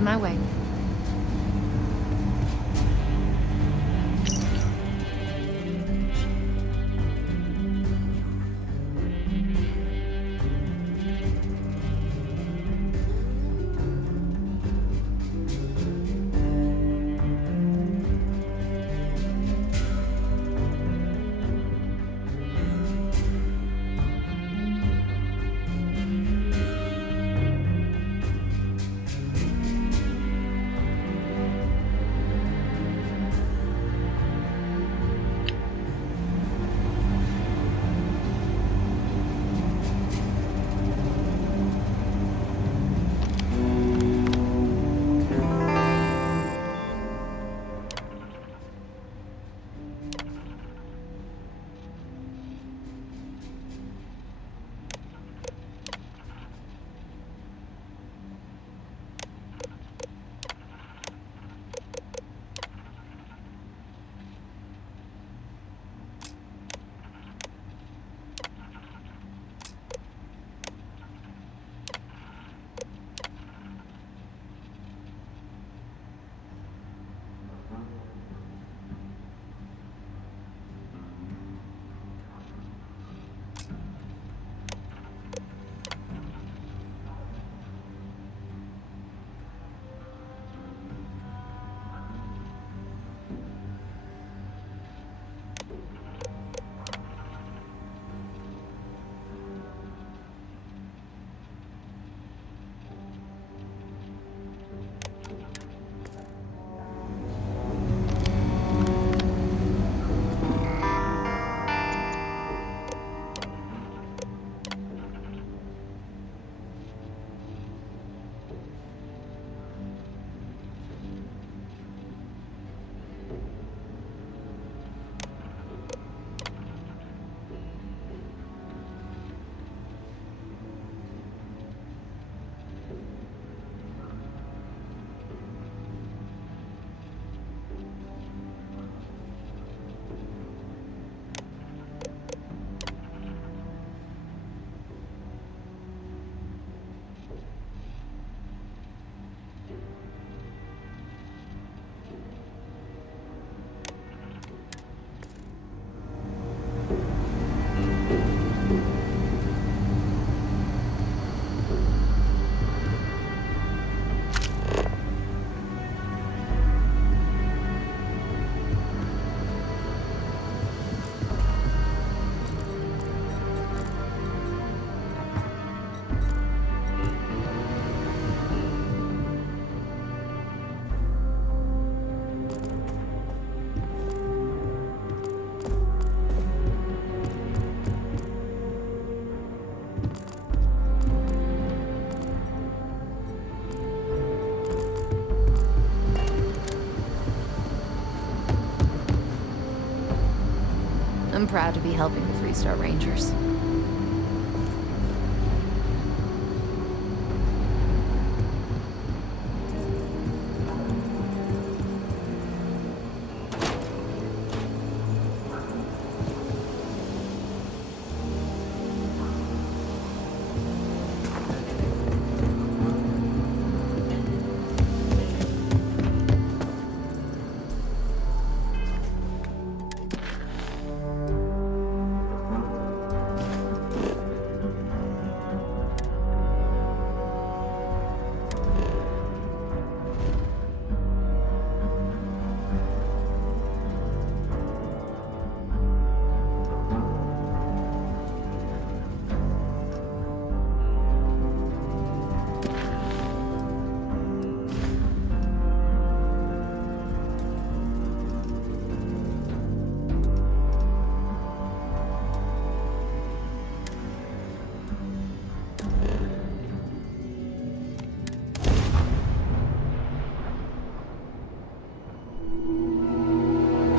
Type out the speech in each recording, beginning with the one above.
Making my way. I'm proud to be helping the Freestar Rangers.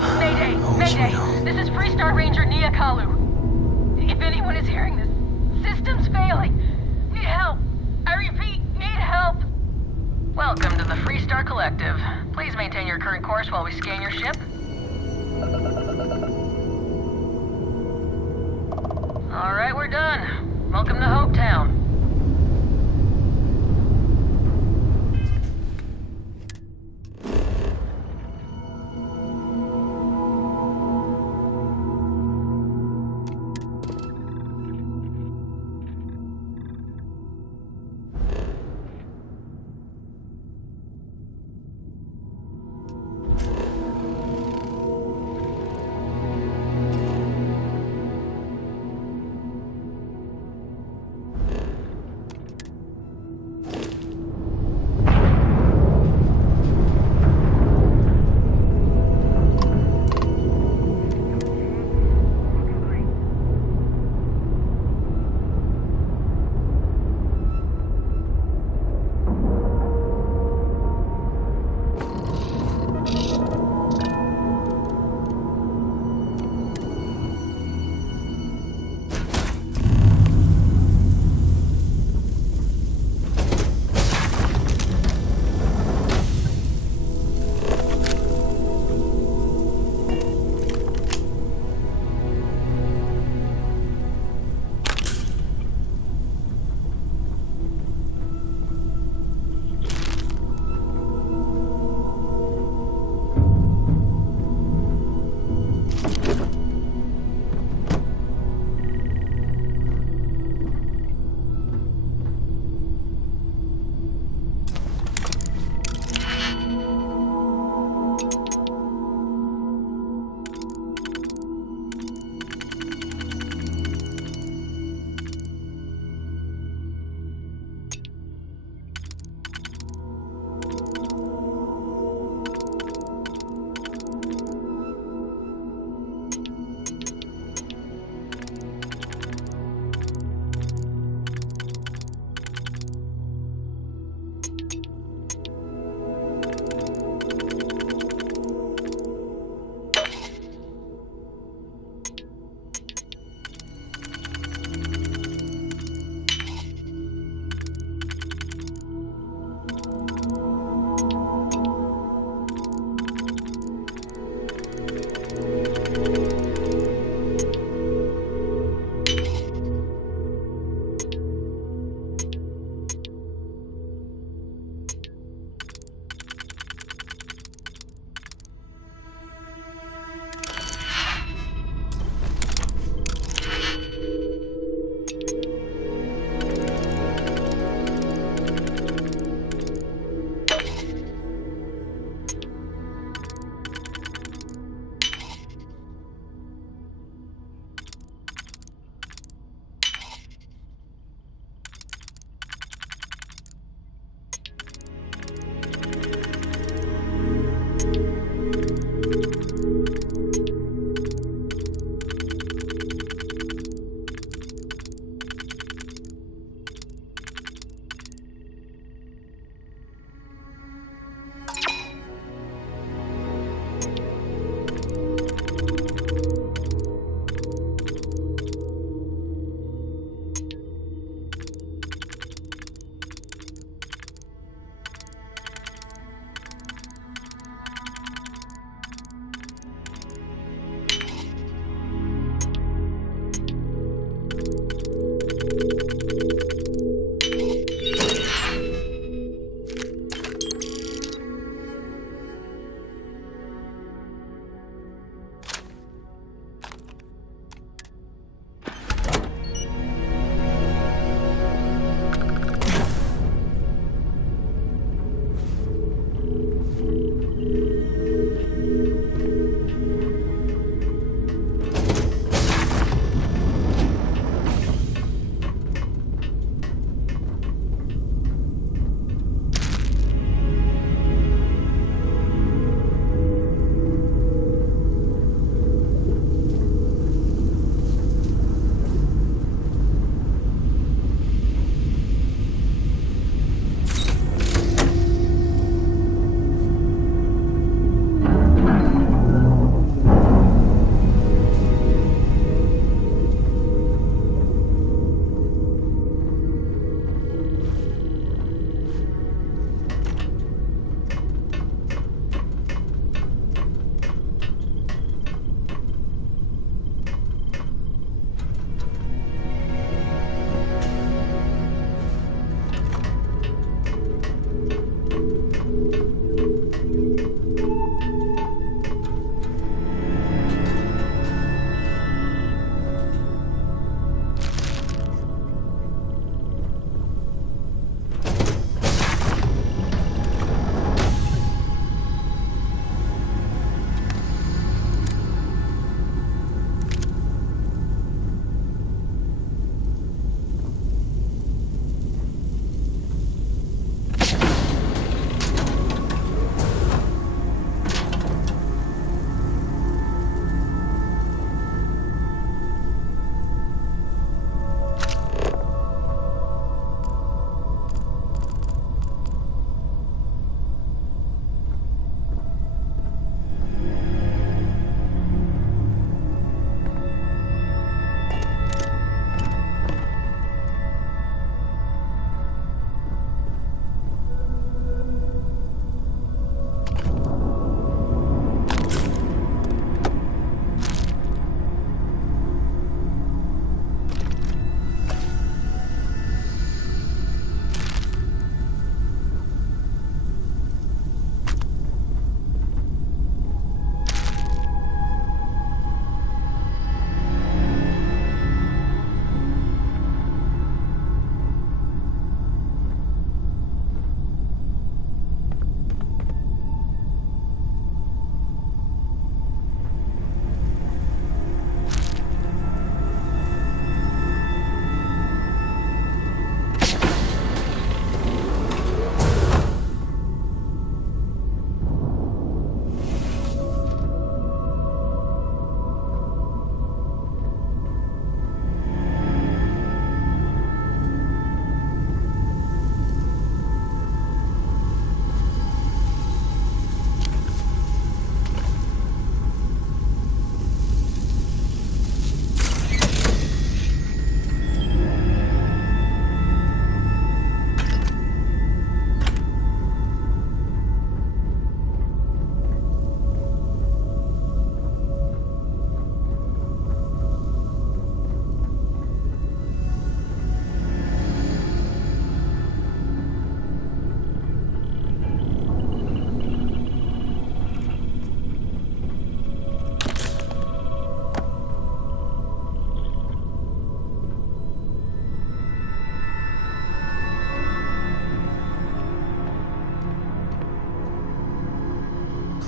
Mayday! This is Freestar Ranger Nia Kalu. If anyone is hearing this, system's failing. Need help. I repeat, need help. Welcome to the Freestar Collective. Please maintain your current course while we scan your ship. Alright, we're done. Welcome to Hopetown.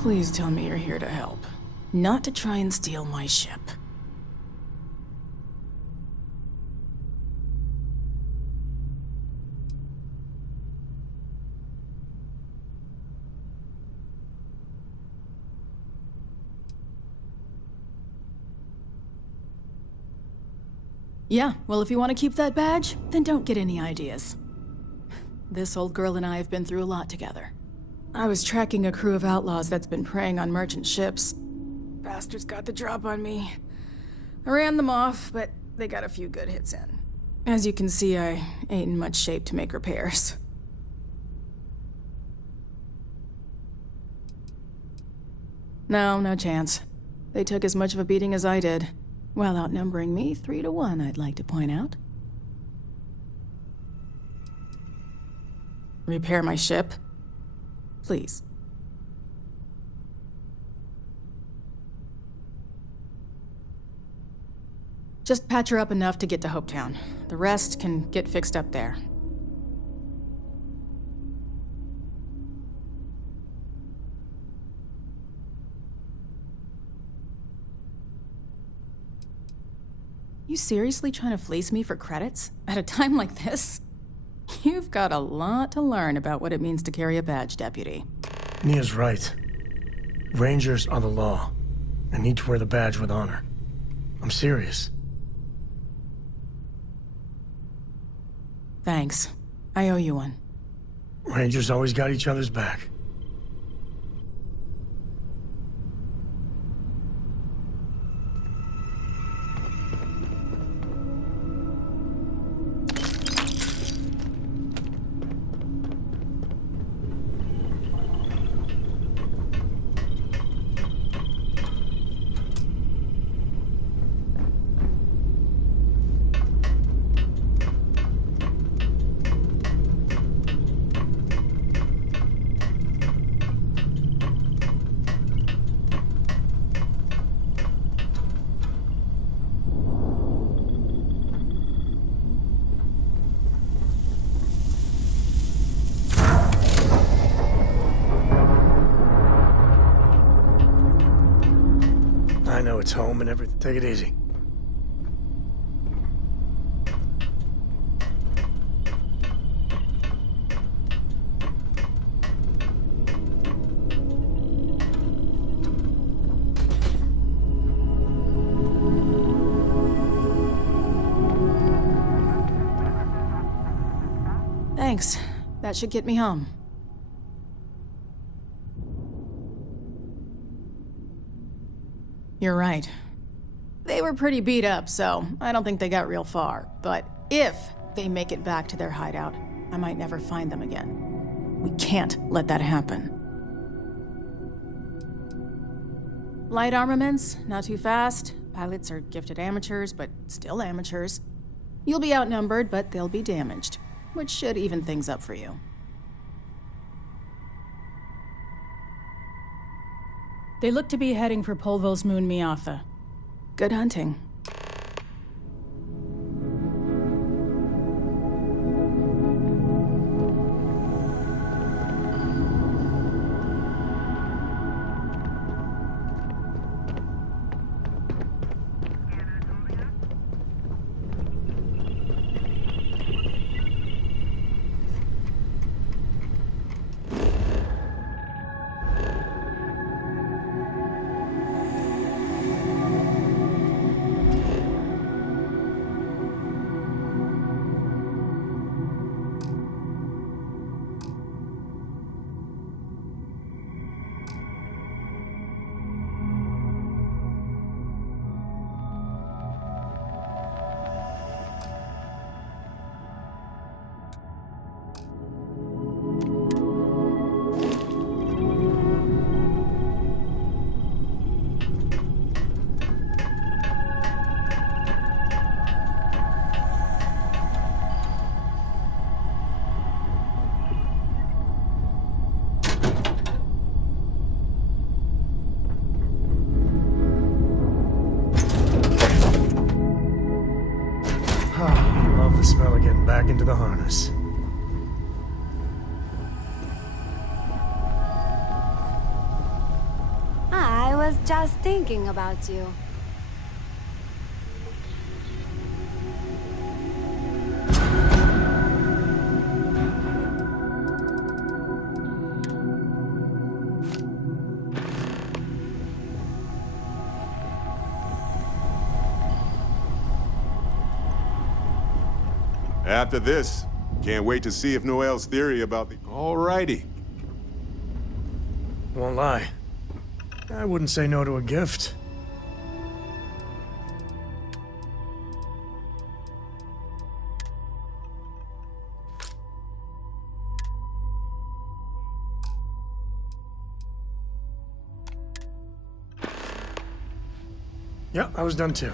Please tell me you're here to help, not to try and steal my ship. Yeah, well, if you want to keep that badge, then don't get any ideas. This old girl and I have been through a lot together. I was tracking a crew of outlaws that's been preying on merchant ships. Bastards got the drop on me. I ran them off, but they got a few good hits in. As you can see, I ain't in much shape to make repairs. No chance. They took as much of a beating as I did. While outnumbering me 3-1, I'd like to point out. Repair my ship? Please. Just patch her up enough to get to Hopetown. The rest can get fixed up there. You seriously trying to fleece me for credits? At a time like this? You've got a lot to learn about what it means to carry a badge, Deputy. Nia's right. Rangers are the law, and need to wear the badge with honor. I'm serious. Thanks. I owe you one. Rangers always got each other's back. I know it's home and everything. Take it easy. Thanks. That should get me home. You're right. They were pretty beat up, so I don't think they got real far. But if they make it back to their hideout, I might never find them again. We can't let that happen. Light armaments, not too fast. Pilots are gifted amateurs, but still amateurs. You'll be outnumbered, but they'll be damaged, which should even things up for you. They look to be heading for Polvo's moon Miatha. Good hunting. Love the smell of getting back into the harness. just thinking about you. After this, can't wait to see if Noel's theory about the... Alrighty. Won't lie. I wouldn't say no to a gift. Yeah, I was done too.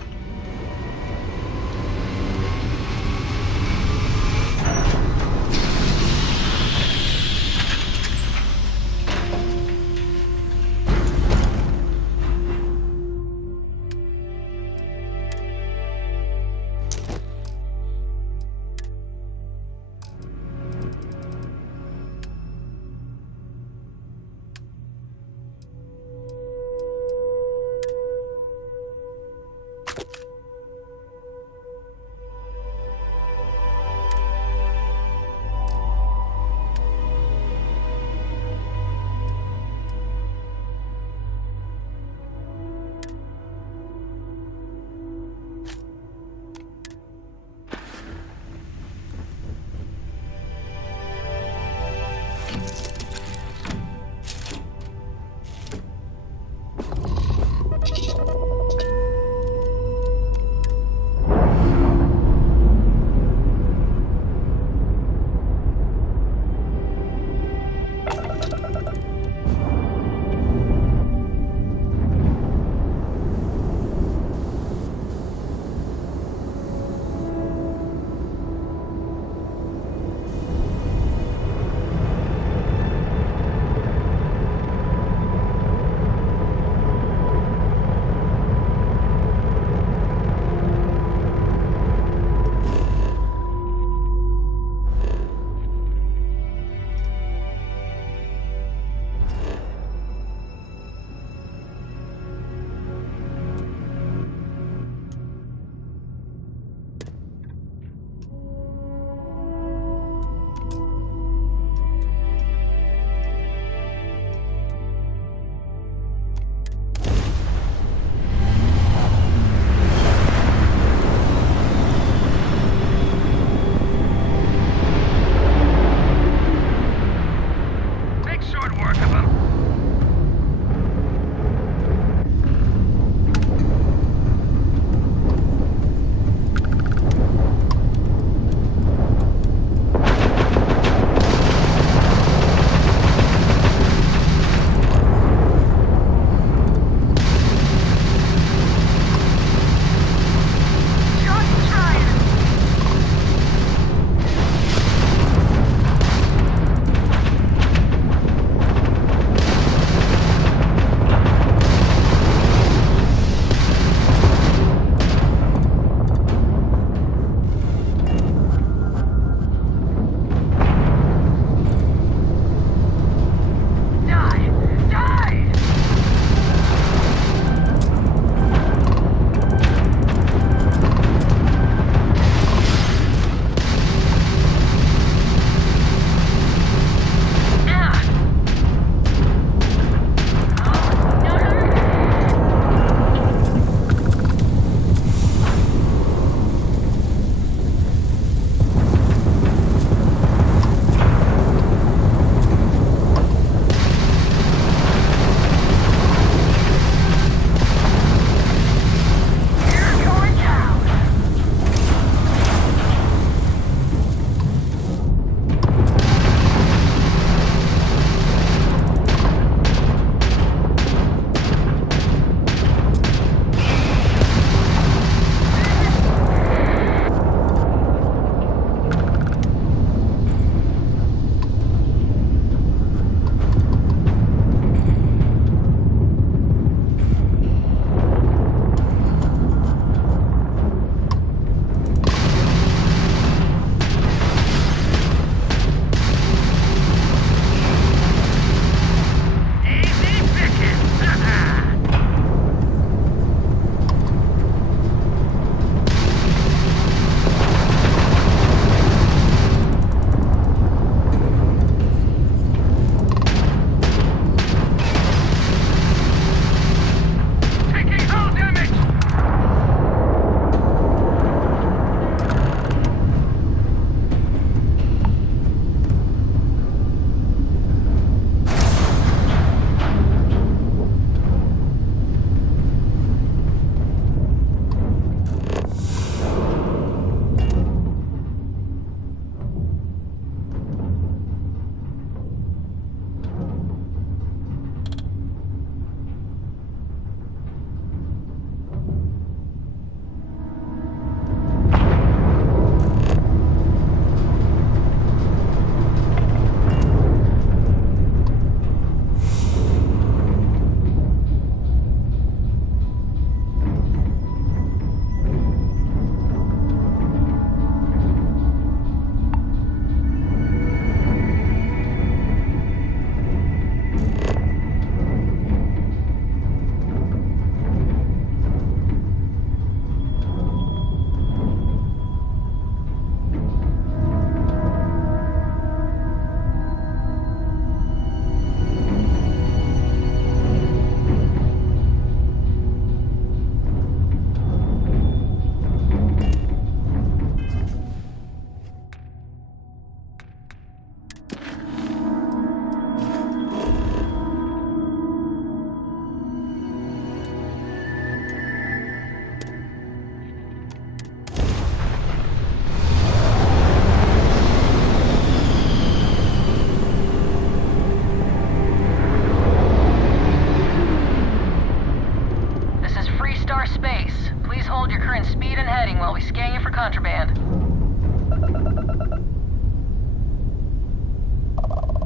while we scan you for contraband.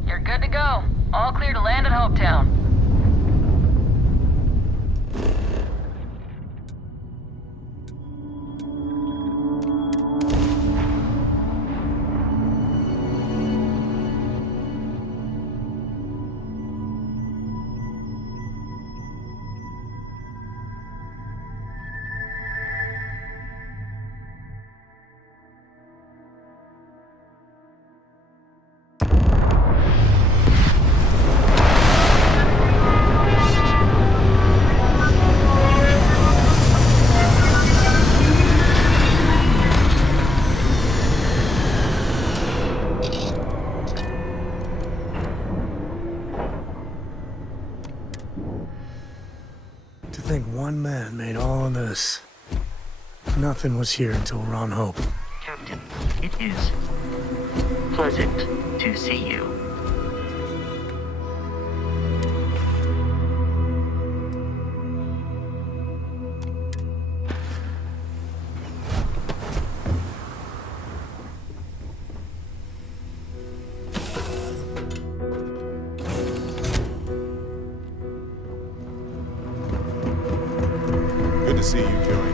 You're good to go. All clear to land at Hopetown. To think one man made all of this. Nothing was here until we're on Hope. Captain, it is pleasant to see you. Good to see you joined.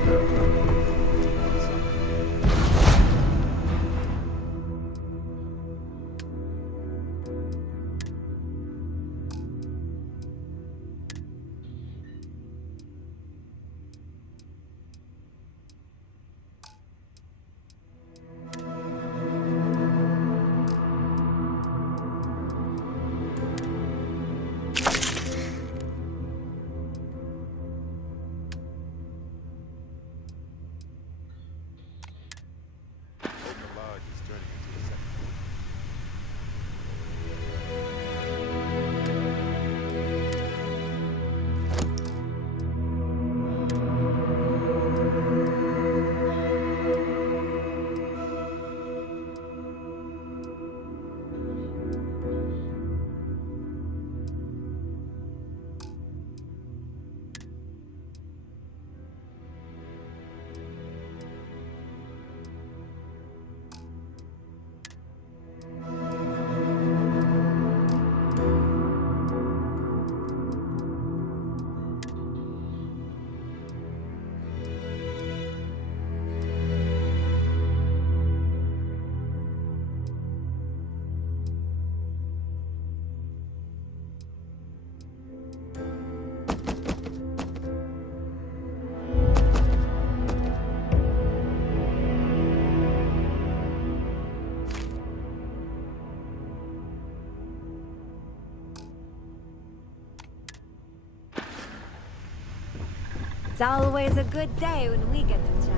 It's always a good day when we get to chat.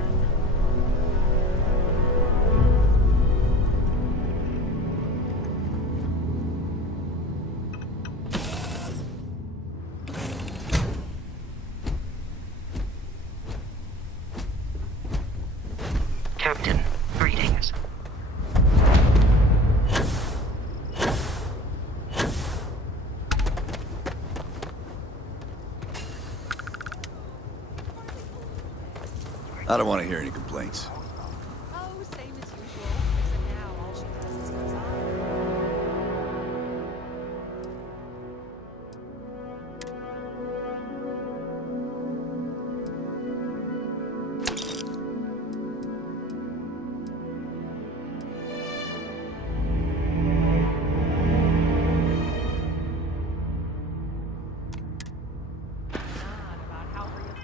Captain, greetings. I don't want to hear any complaints. Oh, same as usual. Except now all she does is goes on. About how real.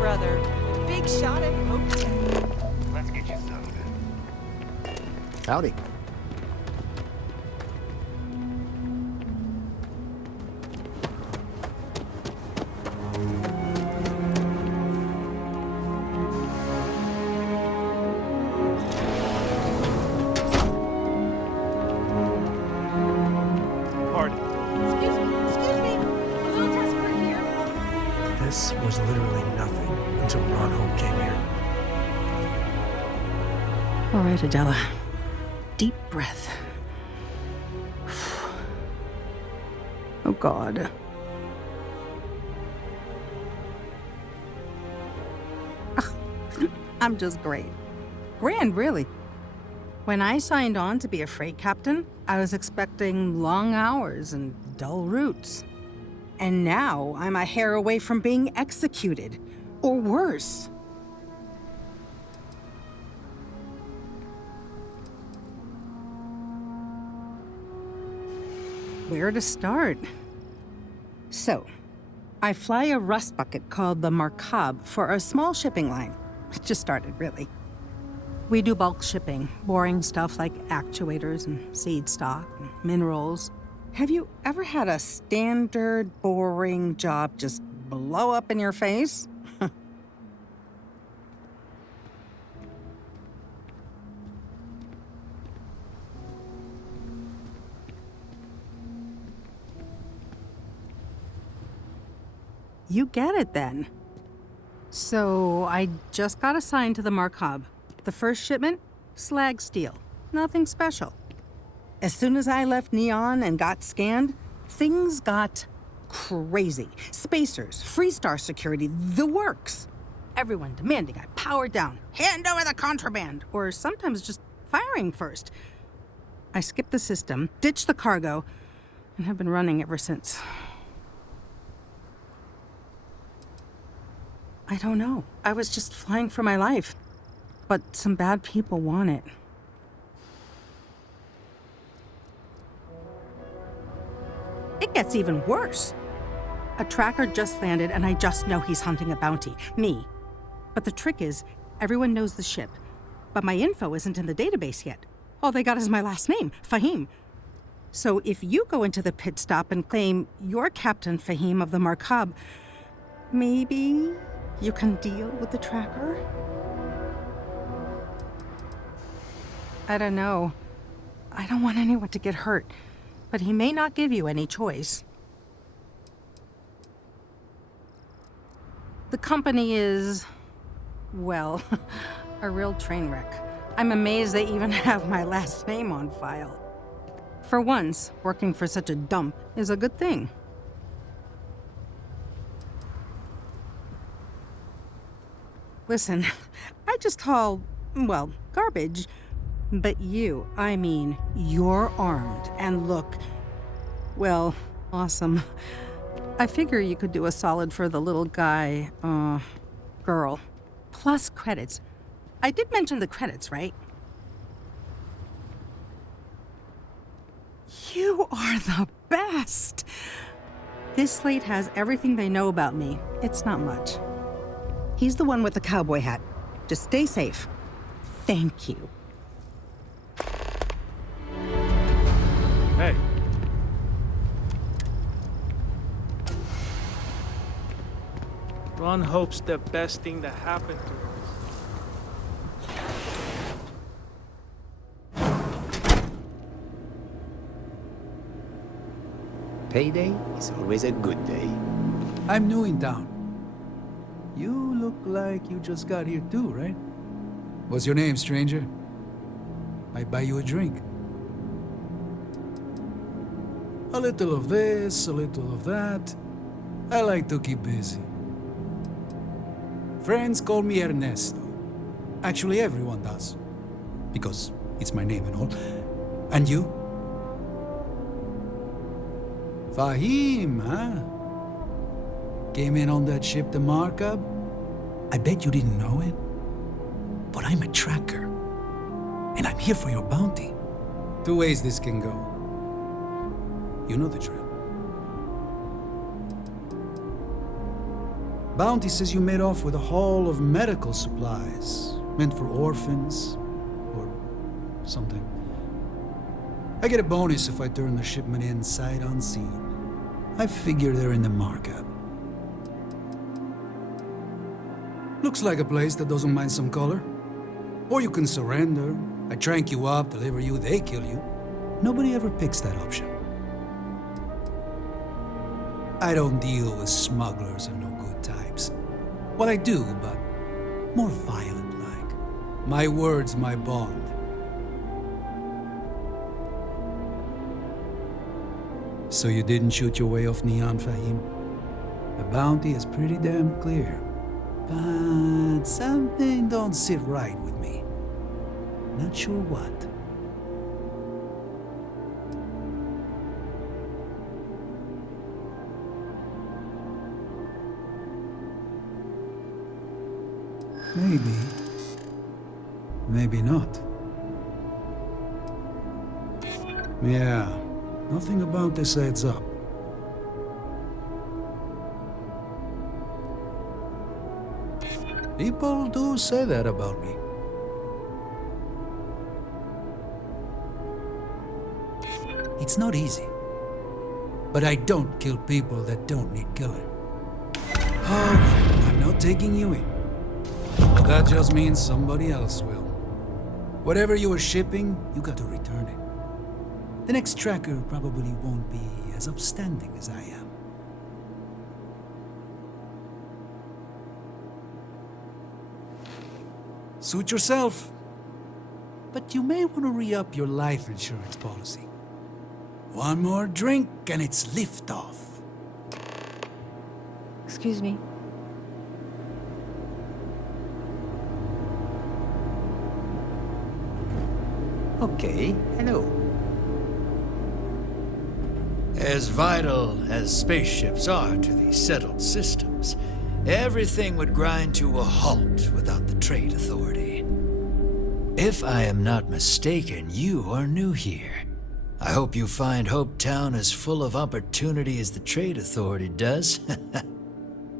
brother. Big shot at Hope. Let's get you some. Howdy. Excuse me. A little desperate here. This was literally nothing until Ron Hope came here. All right, Adela. Deep breath. Oh, God. I'm just great. Grand, really. When I signed on to be a freight captain, I was expecting long hours and dull routes. And now I'm a hair away from being executed. Or worse. Where to start? So, I fly a rust bucket called the Markab for a small shipping line. It just started, really. We do bulk shipping, boring stuff like actuators and seed stock and minerals. Have you ever had a standard, boring job just blow up in your face? You get it, then. So, I just got assigned to the Markab. The first shipment? Slag steel. Nothing special. As soon as I left Neon and got scanned, things got crazy. Spacers, Freestar security, the works. Everyone demanding I power down, hand over the contraband, or sometimes just firing first. I skipped the system, ditched the cargo, and have been running ever since. I don't know. I was just flying for my life. But some bad people want it. It gets even worse. A tracker just landed and I just know he's hunting a bounty. Me. But the trick is, everyone knows the ship. But my info isn't in the database yet. All they got is my last name, Fahim. So if you go into the pit stop and claim you're Captain Fahim of the Markab, maybe you can deal with the tracker? I don't know. I don't want anyone to get hurt, but he may not give you any choice. The company is, well, a real train wreck. I'm amazed they even have my last name on file. For once, working for such a dump is a good thing. Listen, I just haul, well, garbage. But you, I mean, you're armed and look, well, awesome. I figure you could do a solid for the little guy, girl. Plus credits. I did mention the credits, right? You are the best! This slate has everything they know about me. It's not much. He's the one with the cowboy hat. Just stay safe. Thank you. Hey. Ron hopes the best thing that happened to us. Payday is always a good day. I'm new in town. You look like you just got here too, right? What's your name, stranger? Might buy you a drink. A little of this, a little of that. I like to keep busy. Friends call me Ernesto. Actually, everyone does. Because it's my name and all. And you? Fahim, huh? Came in on that ship, the Markab? I bet you didn't know it. But I'm a tracker. And I'm here for your bounty. Two ways this can go. You know the drill. Bounty says you made off with a haul of medical supplies, meant for orphans, or something. I get a bonus if I turn the shipment in sight unseen. I figure they're in the markup. Looks like a place that doesn't mind some color. Or you can surrender. I trank you up, deliver you, they kill you. Nobody ever picks that option. I don't deal with smugglers and no good types. Well, I do, but more violent-like. My word's my bond. So you didn't shoot your way off Neon, Fahim? The bounty is pretty damn clear. But something don't sit right with me. Not sure what. Maybe. Maybe not. Yeah, nothing about this adds up. People do say that about me. It's not easy. But I don't kill people that don't need killing. All right, I'm not taking you in. But that just means somebody else will. Whatever you were shipping, you got to return it. The next tracker probably won't be as upstanding as I am. Suit yourself. But you may want to re-up your life insurance policy. One more drink and it's liftoff. Excuse me. Okay, hello. As vital as spaceships are to the settled systems, everything would grind to a halt without the Trade Authority. If I am not mistaken, you are new here. I hope you find Hope Town as full of opportunity as the Trade Authority does.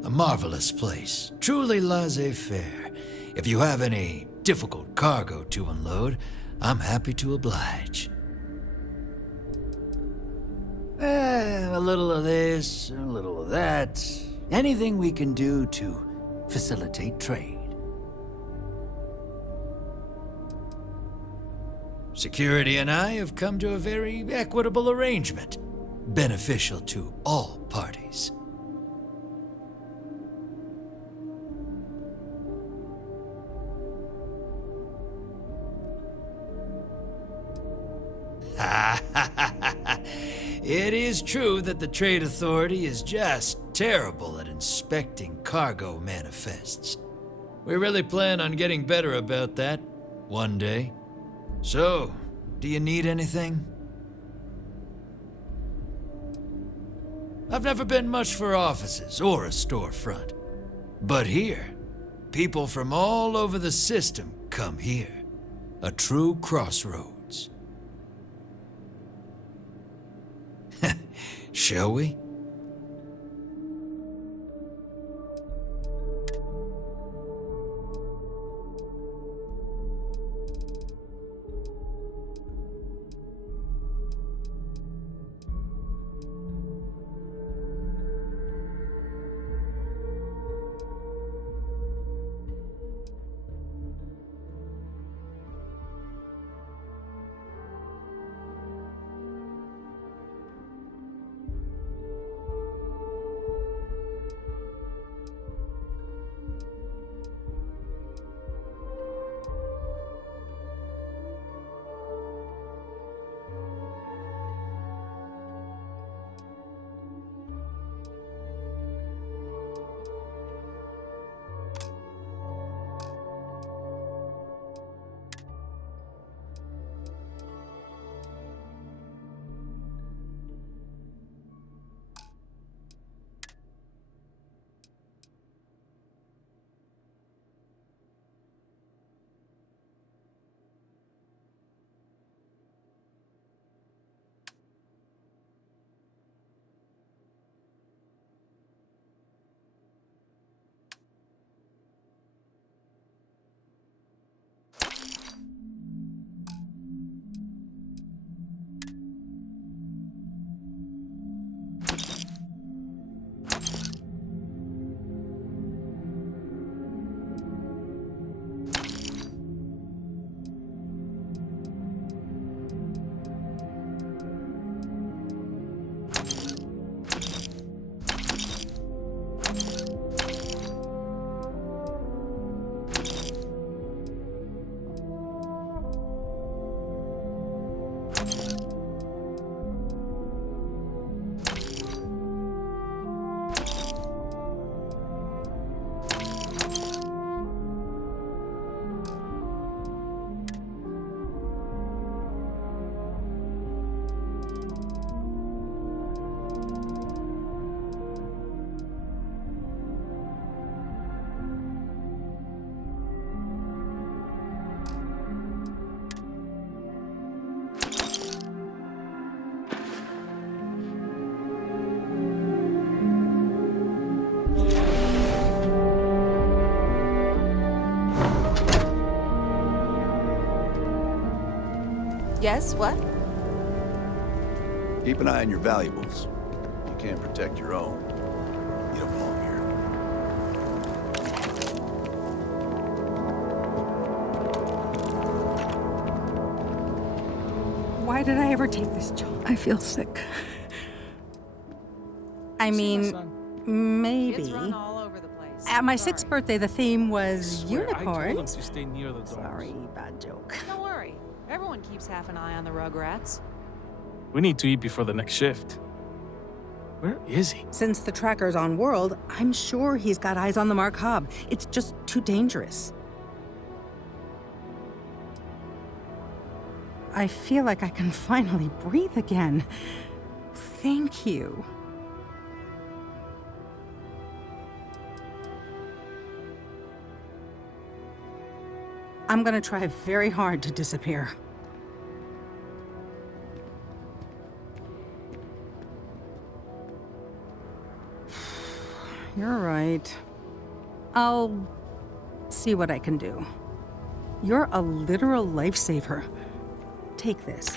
A marvelous place, truly laissez-faire. If you have any difficult cargo to unload, I'm happy to oblige. A little of this, a little of that. Anything we can do to facilitate trade. Security and I have come to a very equitable arrangement, beneficial to all parties. It is true that the Trade Authority is just terrible at inspecting cargo manifests. We really plan on getting better about that one day. So, do you need anything? I've never been much for offices or a storefront. But here, people from all over the system come here. A true crossroads. Shall we? Yes, what? Keep an eye on your valuables. You can't protect your own. You don't belong here. Why did I ever take this job? I feel sick. I mean, maybe. Kids run all over the place. At my 6th birthday, the theme was I told them unicorns. to stay near the doors. Sorry, bad joke. Don't worry. Everyone keeps half an eye on the Rugrats. We need to eat before the next shift. Where is he? Since the tracker's on world, I'm sure he's got eyes on the Mark Hub. It's just too dangerous. I feel like I can finally breathe again. Thank you. I'm gonna try very hard to disappear. You're right. I'll see what I can do. You're a literal lifesaver. Take this.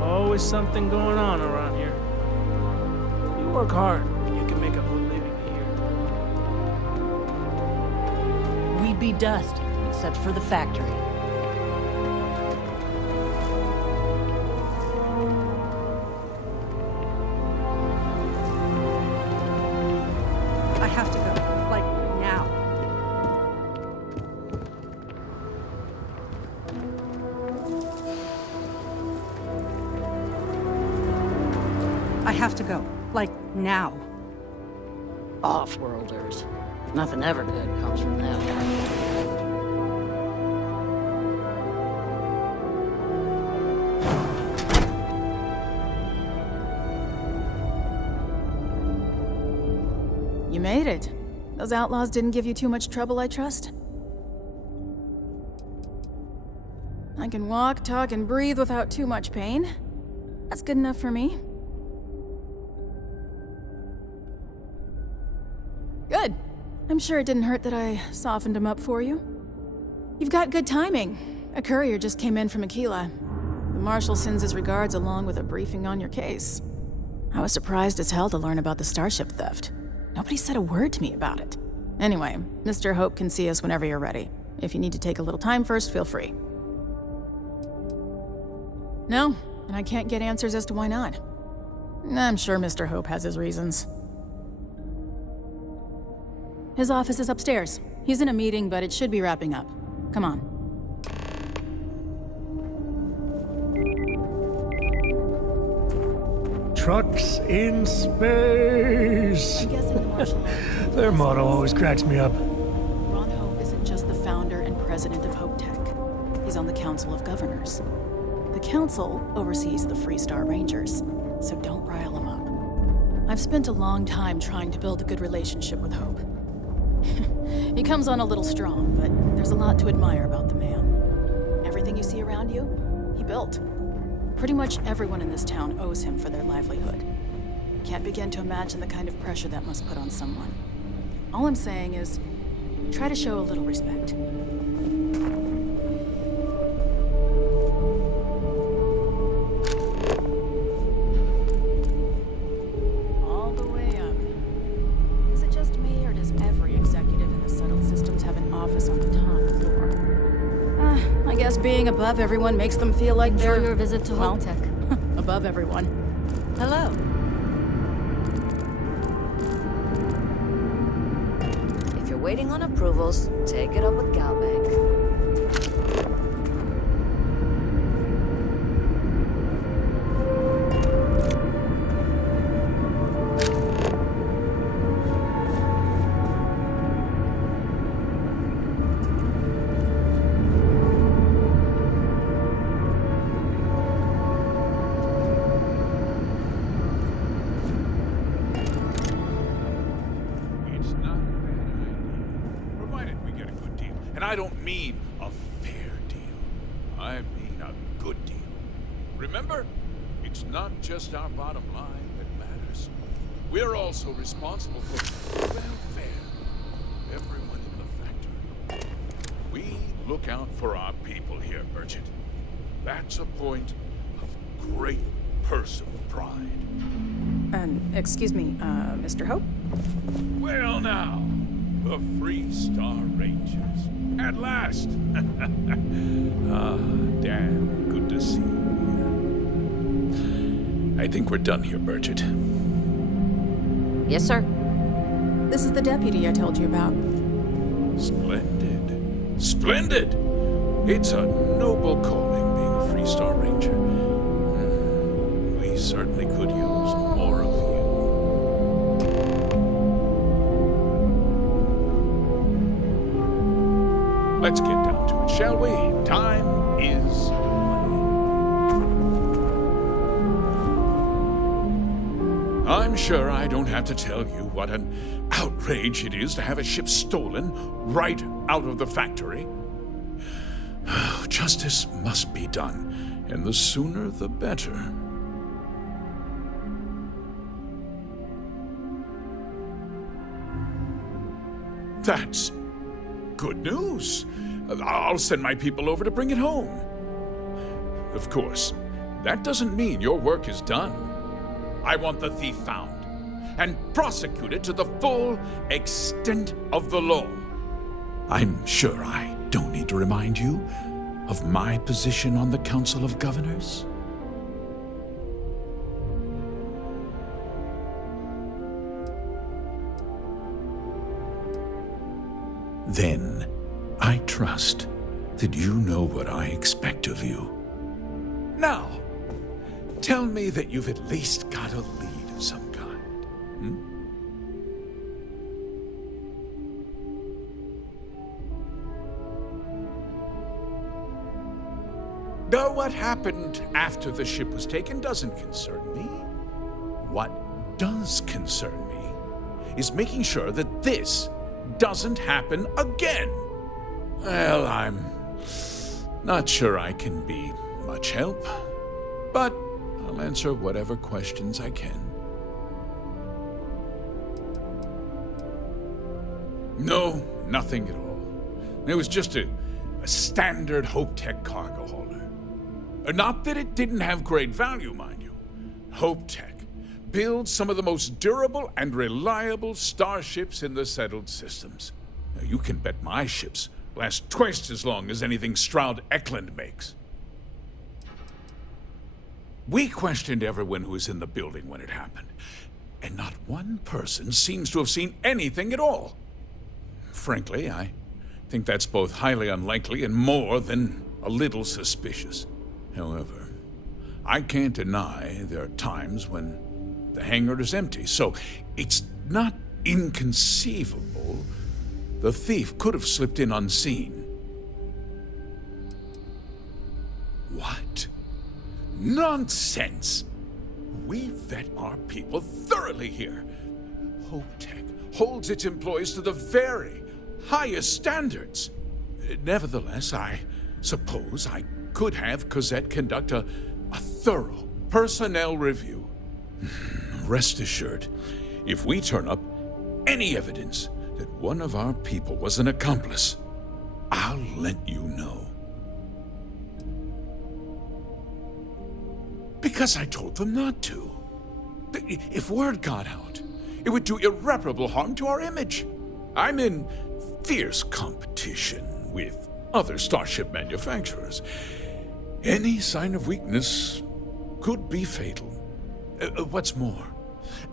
Always something going on around here. You work hard, and you can make a good living here. We'd be dust, except for the factory. I have to go, like, now. I have to go, like, now. Off-worlders. Nothing ever good comes from them. You made it. Those outlaws didn't give you too much trouble, I trust? I can walk, talk, and breathe without too much pain. That's good enough for me. Good. I'm sure it didn't hurt that I softened him up for you. You've got good timing. A courier just came in from Aquila. The Marshal sends his regards along with a briefing on your case. I was surprised as hell to learn about the starship theft. Nobody said a word to me about it. Anyway, Mr. Hope can see us whenever you're ready. If you need to take a little time first, feel free. No, and I can't get answers as to why not. I'm sure Mr. Hope has his reasons. His office is upstairs. He's in a meeting, but it should be wrapping up. Come on. Trucks in space. I'm guessing the Marshal. Their motto always cracks me up. Ron Hope isn't just the founder and president of Hope Tech. He's on the Council of Governors. The Council oversees the Freestar Rangers, so don't rile him up. I've spent a long time trying to build a good relationship with Hope. He comes on a little strong, but there's a lot to admire about the man. Everything you see around you, he built. Pretty much everyone in this town owes him for their livelihood. Can't begin to imagine the kind of pressure that must put on someone. All I'm saying is, try to show a little respect. All the way up. Is it just me, or does every executive in the settled systems have an office on the top floor? Just being above everyone makes them feel like Enjoy they're... your visit to well, Hope Tech. above everyone. Hello. If you're waiting on approvals, take it up with Galbank. And I don't mean a fair deal. I mean a good deal. Remember, it's not just our bottom line that matters. We're also responsible for welfare. Everyone in the factory. We look out for our people here, Bridget. That's a point of great personal pride. Excuse me, Mr. Hope? Well now, the Free Star Rangers. At last! Ah, damn good to see you here. I think we're done here, Bridget. Yes, sir. This is the deputy I told you about. Splendid. Splendid! It's a noble calling being a Free Star Ranger. We certainly could use more of you. Let's get down to it, shall we? Time is money. I'm sure I don't have to tell you what an outrage it is to have a ship stolen right out of the factory. Justice must be done, and the sooner the better. That's good news. I'll send my people over to bring it home. Of course, that doesn't mean your work is done. I want the thief found and prosecuted to the full extent of the law. I'm sure I don't need to remind you of my position on the Council of Governors. Then, I trust that you know what I expect of you. Now, tell me that you've at least got a lead of some kind. Now, what happened after the ship was taken doesn't concern me. What does concern me is making sure that this doesn't happen again. Well, I'm not sure I can be much help, but I'll answer whatever questions I can. No, nothing at all. It was just a standard Hope Tech cargo hauler. Not that it didn't have great value, mind you. Hope Tech builds some of the most durable and reliable starships in the settled systems. Now, you can bet my ships last twice as long as anything Stroud Eklund makes. We questioned everyone who was in the building when it happened, and not one person seems to have seen anything at all. Frankly, I think that's both highly unlikely and more than a little suspicious. However, I can't deny there are times when the hangar is empty, so it's not inconceivable the thief could have slipped in unseen. What? Nonsense! We vet our people thoroughly here. Hope Tech holds its employees to the very highest standards. Nevertheless, I suppose I could have Cosette conduct a thorough personnel review. Rest assured, if we turn up any evidence that one of our people was an accomplice, I'll let you know. Because I told them not to. If word got out, it would do irreparable harm to our image. I'm in fierce competition with other starship manufacturers. Any sign of weakness could be fatal. What's more,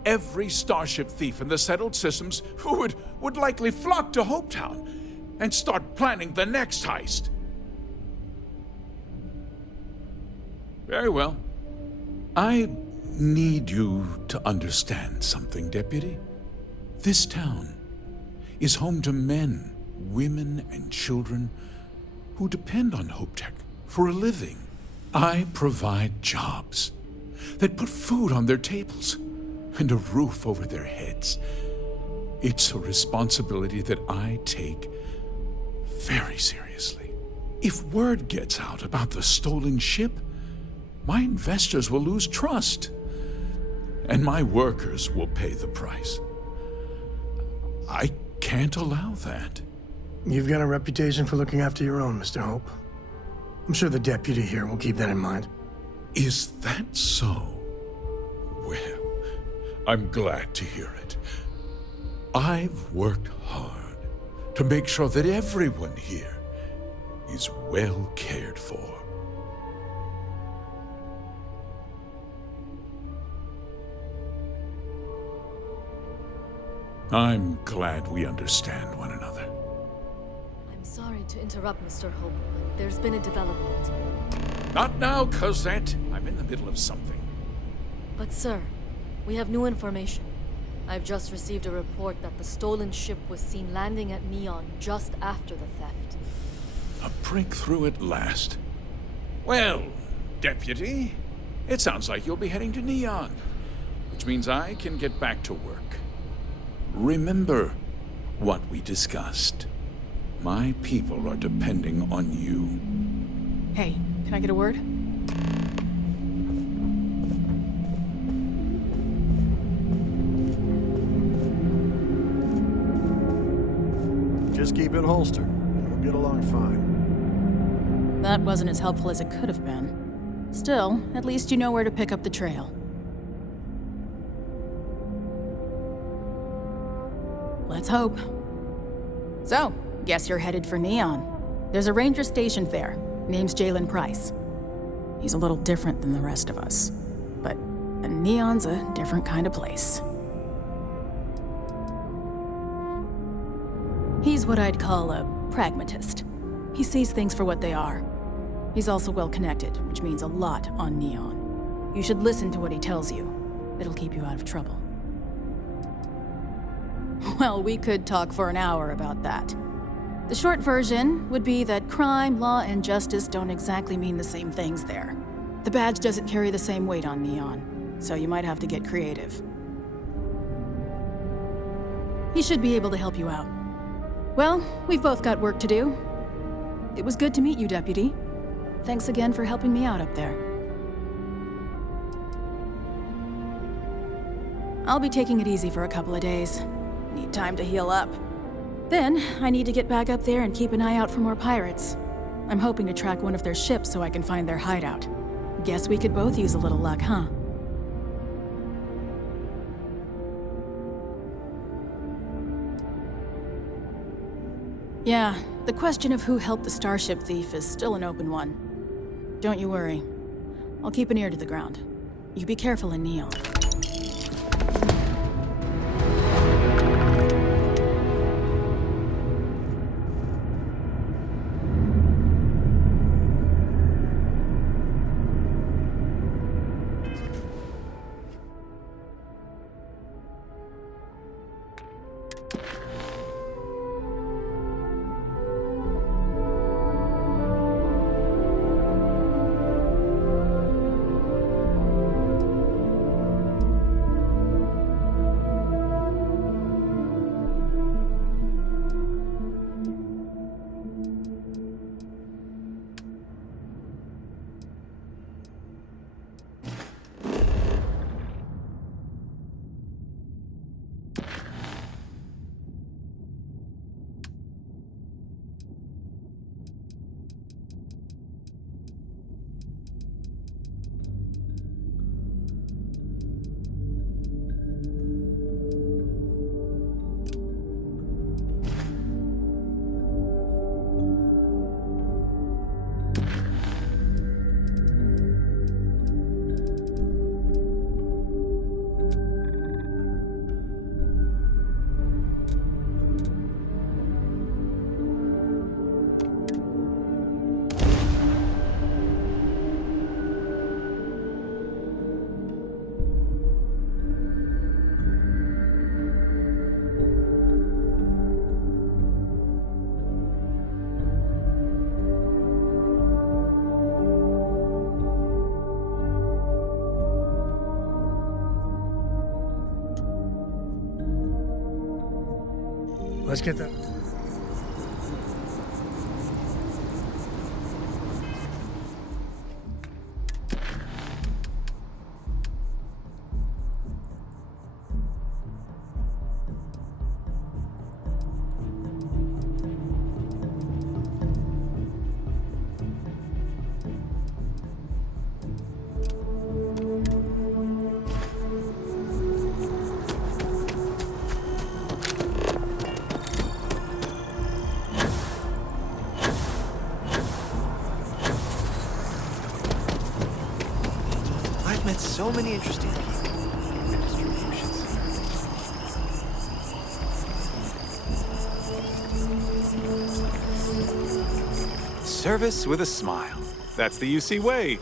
every starship thief in the settled systems would likely flock to Hopetown and start planning the next heist. Very well. I need you to understand something, Deputy. This town is home to men, women, and children who depend on HopeTech for a living. I provide jobs that put food on their tables and a roof over their heads. It's a responsibility that I take very seriously. If word gets out about the stolen ship, my investors will lose trust, and my workers will pay the price. I can't allow that. You've got a reputation for looking after your own, Mr. Hope. I'm sure the deputy here will keep that in mind. Is that so? Well, I'm glad to hear it. I've worked hard to make sure that everyone here is well cared for. I'm glad we understand one another. I'm sorry to interrupt, Mr. Hope, but there's been a development. Not now, Cosette. I'm in the middle of something. But sir, we have new information. I've just received a report that the stolen ship was seen landing at Neon just after the theft. A breakthrough at last. Well, Deputy, it sounds like you'll be heading to Neon, which means I can get back to work. Remember what we discussed. My people are depending on you. Hey, can I get a word? Just keep it holstered. We'll get along fine. That wasn't as helpful as it could have been. Still, at least you know where to pick up the trail. Let's hope. So, guess you're headed for Neon. There's a ranger stationed there. Name's Jalen Price. He's a little different than the rest of us. But Neon's a different kind of place. He's what I'd call a pragmatist. He sees things for what they are. He's also well connected, which means a lot on Neon. You should listen to what he tells you. It'll keep you out of trouble. Well, we could talk for an hour about that. The short version would be that crime, law, and justice don't exactly mean the same things there. The badge doesn't carry the same weight on Neon, so you might have to get creative. He should be able to help you out. Well, we've both got work to do. It was good to meet you, Deputy. Thanks again for helping me out up there. I'll be taking it easy for a couple of days. Need time to heal up. Then, I need to get back up there and keep an eye out for more pirates. I'm hoping to track one of their ships so I can find their hideout. Guess we could both use a little luck, huh? Yeah, the question of who helped the starship thief is still an open one. Don't you worry. I'll keep an ear to the ground. You be careful in Neon. Let's get that. Met so many interesting people in the distribution center. Service with a smile. That's the UC way.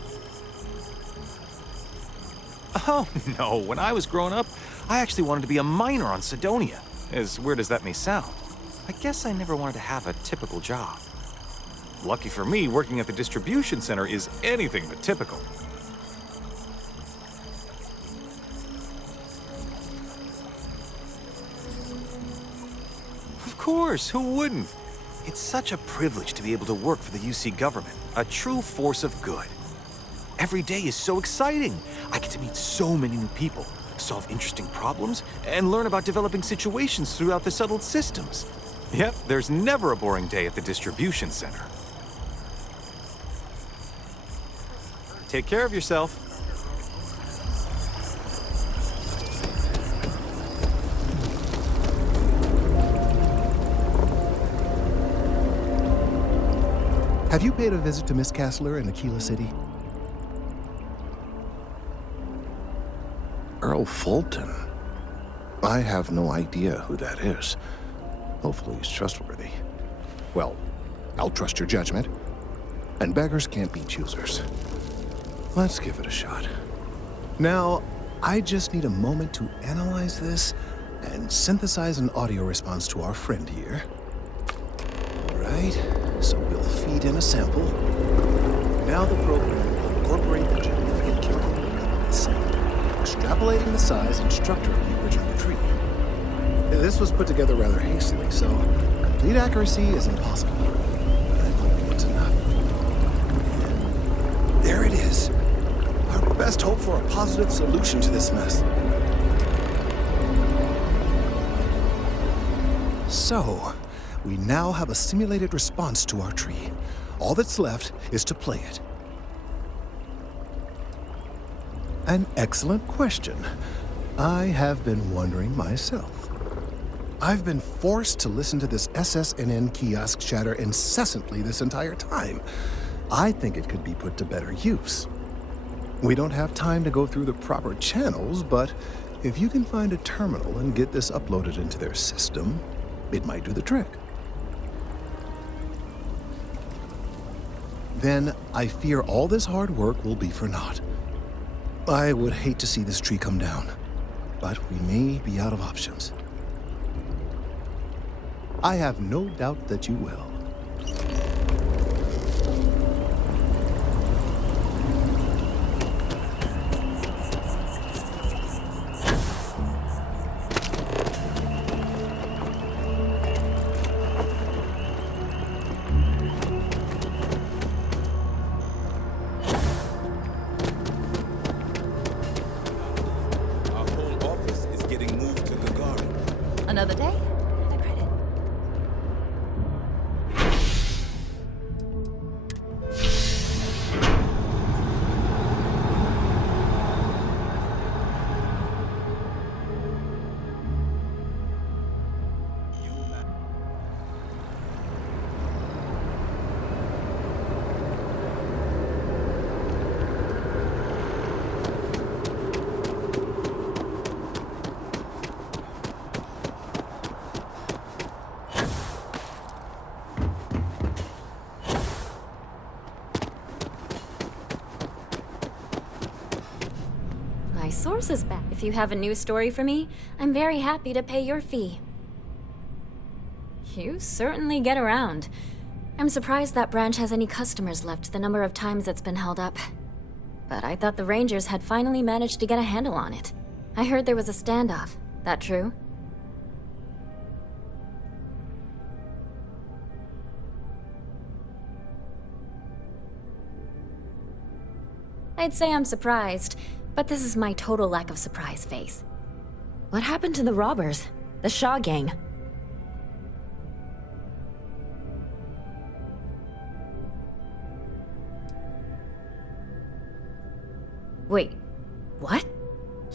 Oh, no. When I was growing up, I actually wanted to be a miner on Sidonia. As weird as that may sound. I guess I never wanted to have a typical job. Lucky for me, working at the distribution center is anything but typical. Of course, who wouldn't? It's such a privilege to be able to work for the UC government, a true force of good. Every day is so exciting. I get to meet so many new people, solve interesting problems, and learn about developing situations throughout the settled systems. Yep, there's never a boring day at the distribution center. Take care of yourself. Have you paid a visit to Miss Castler in Aquila City? Earl Fulton? I have no idea who that is. Hopefully he's trustworthy. Well, I'll trust your judgment. And beggars can't be choosers. Let's give it a shot. Now, I just need a moment to analyze this and synthesize an audio response to our friend here. All right. So we'll feed in a sample. Now the program will incorporate the genetic encoding of the sample, extrapolating the size and structure of the original tree. This was put together rather hastily, so complete accuracy is impossible. I'm hoping it's enough. And there it is. Our best hope for a positive solution to this mess. So, we now have a simulated response to our tree. All that's left is to play it. An excellent question. I have been wondering myself. I've been forced to listen to this SSNN kiosk chatter incessantly this entire time. I think it could be put to better use. We don't have time to go through the proper channels, but if you can find a terminal and get this uploaded into their system, it might do the trick. Then I fear all this hard work will be for naught. I would hate to see this tree come down, but we may be out of options. I have no doubt that you will. Another day, another credit. My source is back. If you have a new story for me, I'm very happy to pay your fee. You certainly get around. I'm surprised that branch has any customers left, the number of times it's been held up. But I thought the Rangers had finally managed to get a handle on it. I heard there was a standoff. That true? I'd say I'm surprised, but this is my total lack of surprise face. What happened to the robbers? The Shaw gang? Wait, what?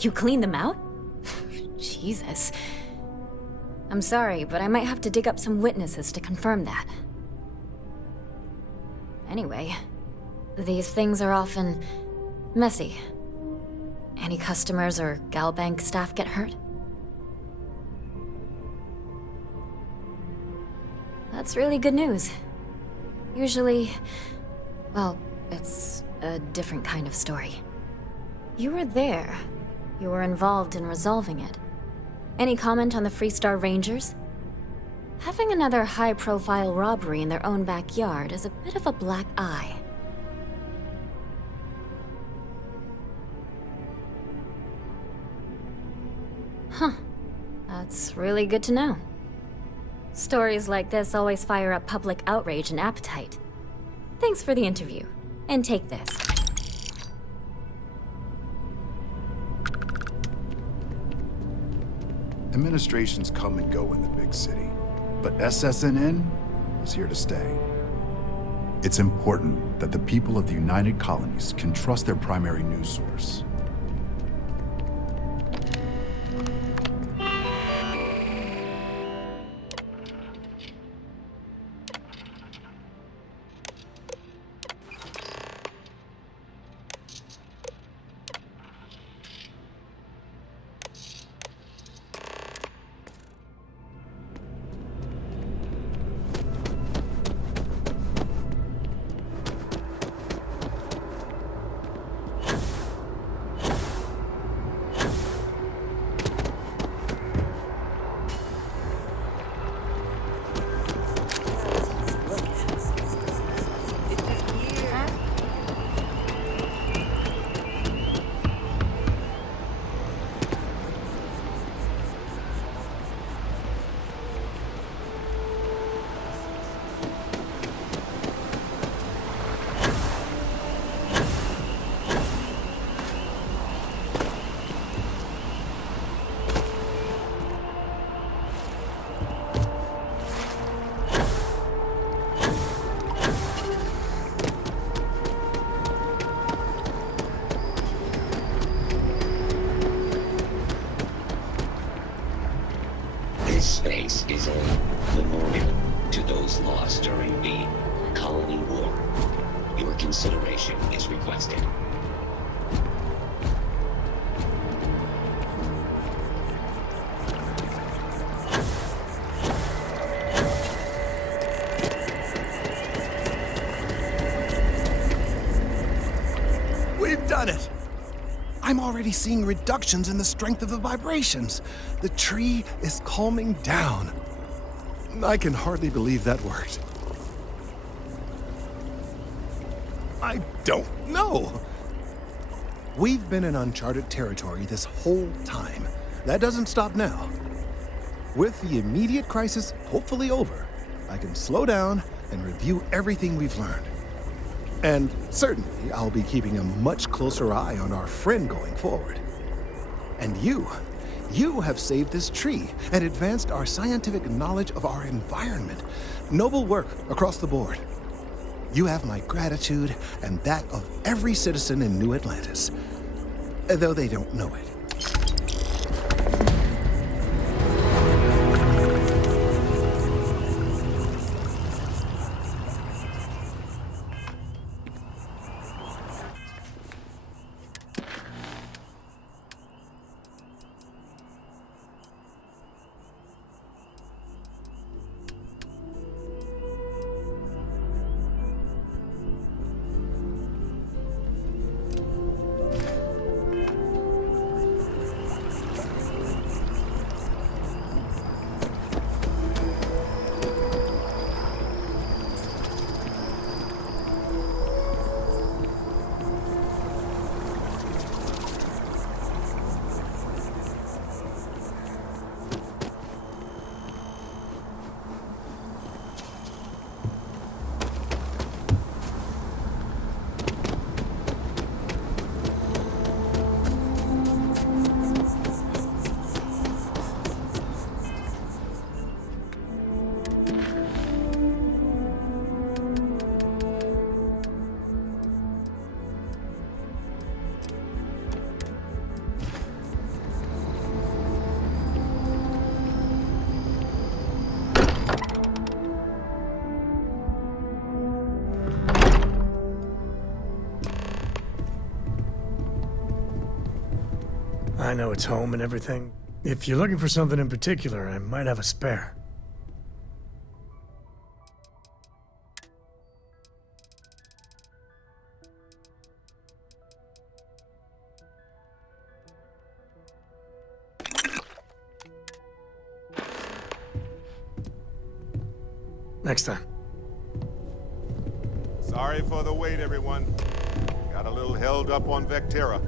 You cleaned them out? Jesus. I'm sorry, but I might have to dig up some witnesses to confirm that. Anyway, these things are often messy. Any customers or Galbank staff get hurt? That's really good news. Usually, well, it's a different kind of story. You were there. You were involved in resolving it. Any comment on the Freestar Rangers? Having another high-profile robbery in their own backyard is a bit of a black eye. Huh. That's really good to know. Stories like this always fire up public outrage and appetite. Thanks for the interview. And take this. Administrations come and go in the big city, but SSNN is here to stay. It's important that the people of the United Colonies can trust their primary news source. This space is a memorial to those lost during the Colony War. Your consideration is requested. We've done it! I'm already seeing reductions in the strength of the vibrations. The tree is calming down. I can hardly believe that worked. I don't know. We've been in uncharted territory this whole time. That doesn't stop now. With the immediate crisis hopefully over, I can slow down and review everything we've learned. And certainly, I'll be keeping a much closer eye on our friend going forward. And you have saved this tree and advanced our scientific knowledge of our environment. Noble work across the board. You have my gratitude and that of every citizen in New Atlantis, though they don't know it. I know it's home and everything. If you're looking for something in particular, I might have a spare. Next time. Sorry for the wait, everyone. Got a little held up on Vectera.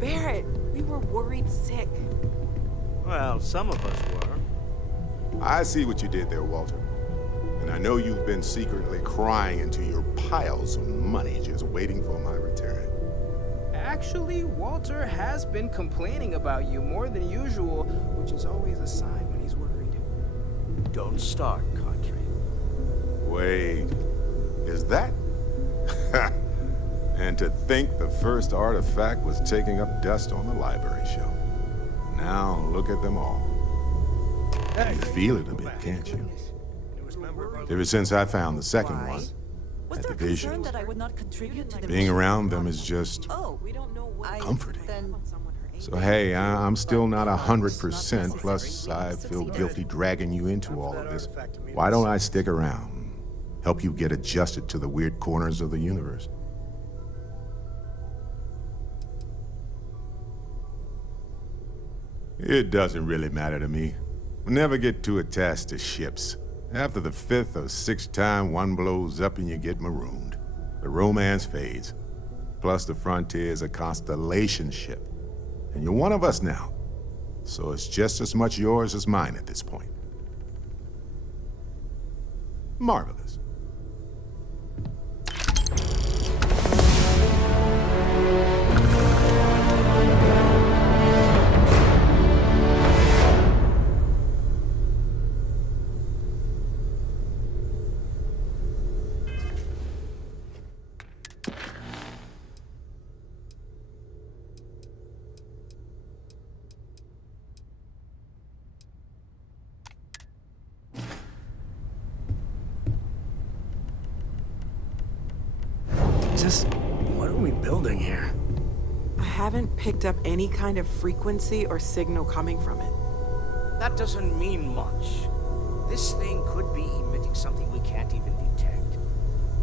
Barrett, we were worried sick. Well, some of us were. I see what you did there, Walter. And I know you've been secretly crying into your piles of money just waiting for my return. Actually, Walter has been complaining about you more than usual, which is always a sign when he's worried. Don't start, Country. Wait, is that? And to think the first artifact was taking up dust on the library shelf. Now look at them all. You feel it a bit, can't you? Ever since I found the second one, at the Vision, that I would not contribute to the being around them is just comforting. So hey, I'm still not 100%, plus I feel guilty dragging you into all of this. Why don't I stick around? Help you get adjusted to the weird corners of the universe. It doesn't really matter to me. Never get too attached to ships. After the 5th or 6th time one blows up and you get marooned, the romance fades. Plus the Frontier is a Constellation ship. And you're one of us now. So it's just as much yours as mine at this point. Marvelous. What are we building here? I haven't picked up any kind of frequency or signal coming from it. That doesn't mean much. This thing could be emitting something we can't even detect.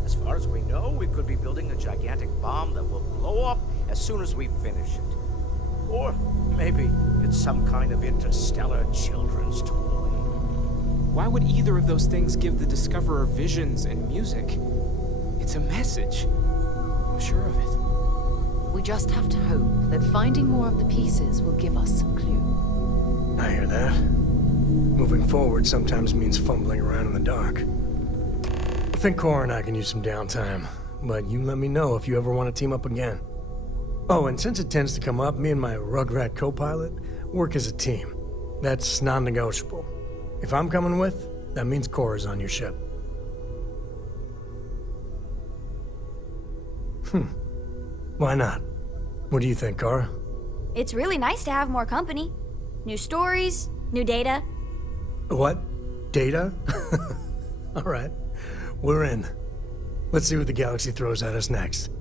As far as we know, we could be building a gigantic bomb that will blow up as soon as we finish it. Or maybe it's some kind of interstellar children's toy. Why would either of those things give the Discoverer visions and music? It's a message. I'm sure of it. We just have to hope that finding more of the pieces will give us some clue. I hear that. Moving forward sometimes means fumbling around in the dark. I think Cora and I can use some downtime, but you let me know if you ever want to team up again. Oh, and since it tends to come up, me and my Rugrat co-pilot work as a team. That's non-negotiable. If I'm coming with, that means Cora's on your ship. Why not? What do you think, Cora? It's really nice to have more company. New stories, new data. What? Data? All right. We're in. Let's see what the galaxy throws at us next.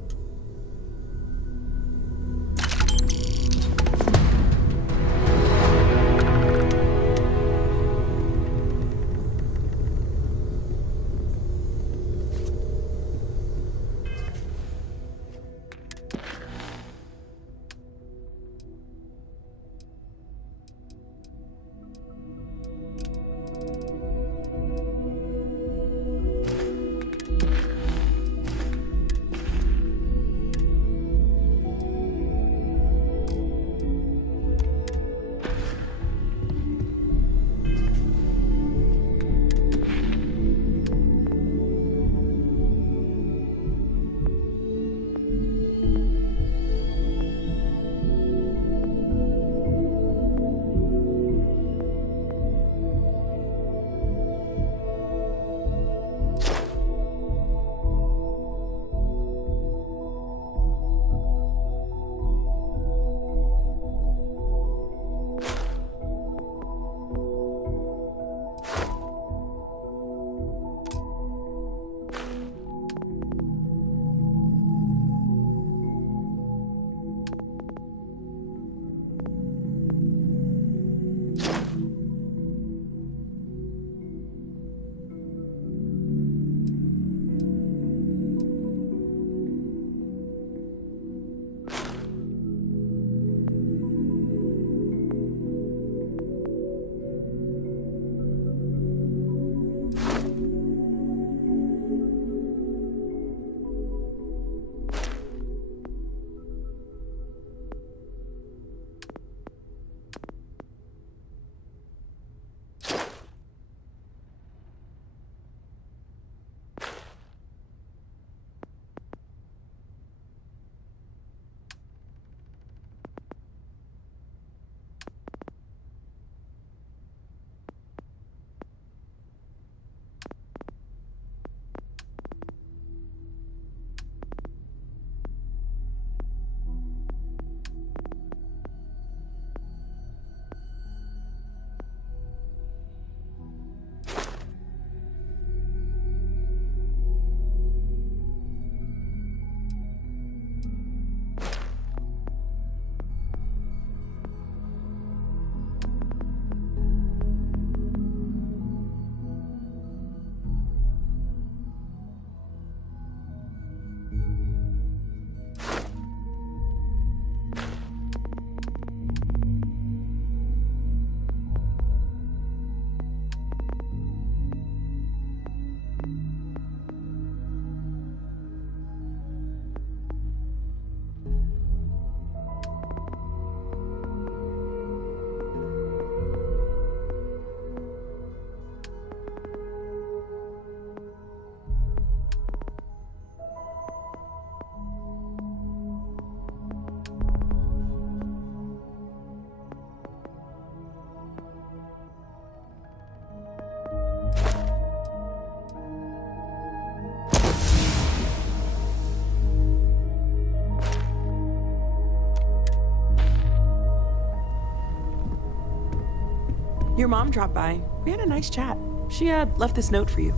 Your mom dropped by. We had a nice chat. She left this note for you.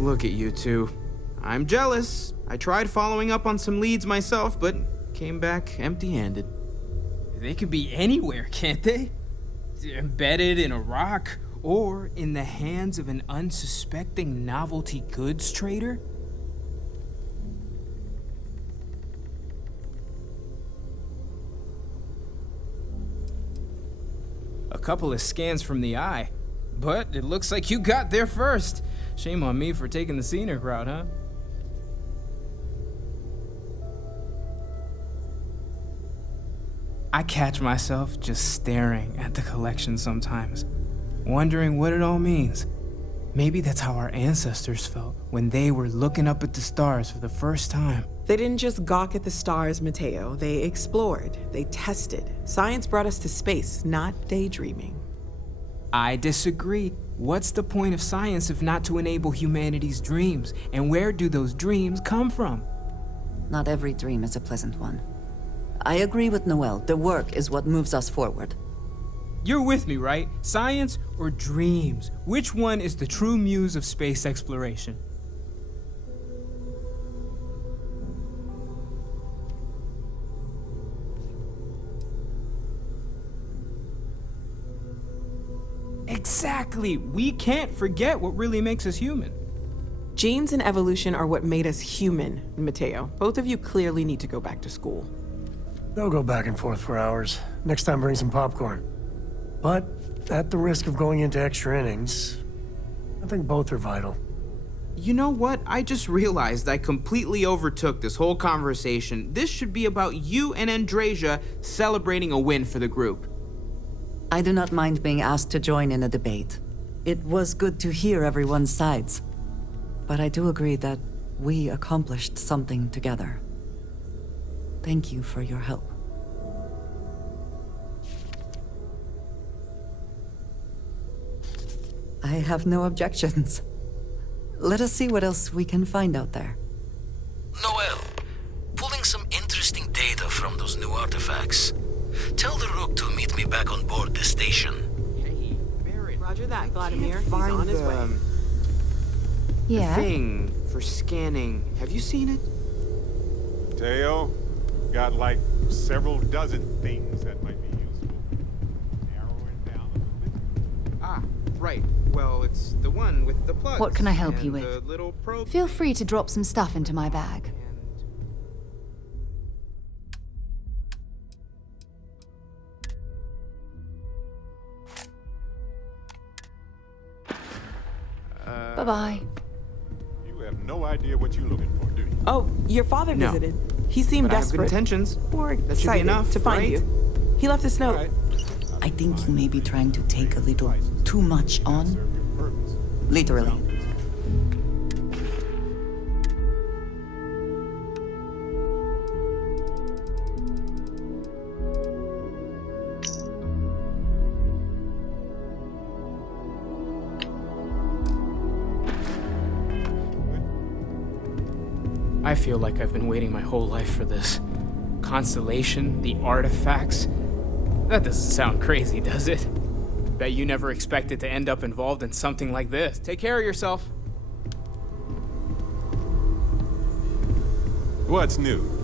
Look at you two. I'm jealous. I tried following up on some leads myself, but came back empty-handed. They could be anywhere, can't they? Embedded in a rock, or in the hands of an unsuspecting novelty goods trader? A couple of scans from the eye, but it looks like you got there first. Shame on me for taking the scenic route, huh? I catch myself just staring at the collection sometimes, wondering what it all means. Maybe that's how our ancestors felt when they were looking up at the stars for the first time. They didn't just gawk at the stars, Mateo. They explored. They tested. Science brought us to space, not daydreaming. I disagree. What's the point of science if not to enable humanity's dreams? And where do those dreams come from? Not every dream is a pleasant one. I agree with Noel. The work is what moves us forward. You're with me, right? Science or dreams? Which one is the true muse of space exploration? Exactly. We can't forget what really makes us human. Genes and evolution are what made us human, Mateo. Both of you clearly need to go back to school. They'll go back and forth for hours. Next time, bring some popcorn. But at the risk of going into extra innings, I think both are vital. You know what? I just realized I completely overtook this whole conversation. This should be about you and Andrasia celebrating a win for the group. I do not mind being asked to join in a debate. It was good to hear everyone's sides. But I do agree that we accomplished something together. Thank you for your help. I have no objections. Let us see what else we can find out there. Noel, pulling some interesting data from those new artifacts. Tell the Rook to meet me back on board the station. Hey, Barrett. Roger that, Vladimir. He's on his way. Yeah? Thing for scanning. Have you seen it? Teo, got like several dozen things that might be useful. Narrow it down a little bit. Ah, right. Well, it's the one with the plugs. What can I help you and with? the little probe. Feel free to drop some stuff into my bag. Bye-bye. You have no idea what you're looking for, do you? Oh, your father No. visited. He seemed But I have good desperate. intentions. Or That should be excited enough, to find right? you. He left this note. I think you may be trying to take a little too much on. Literally. I feel like I've been waiting my whole life for this. Constellation, the artifacts. That doesn't sound crazy, does it? Bet you never expected to end up involved in something like this. Take care of yourself. What's new?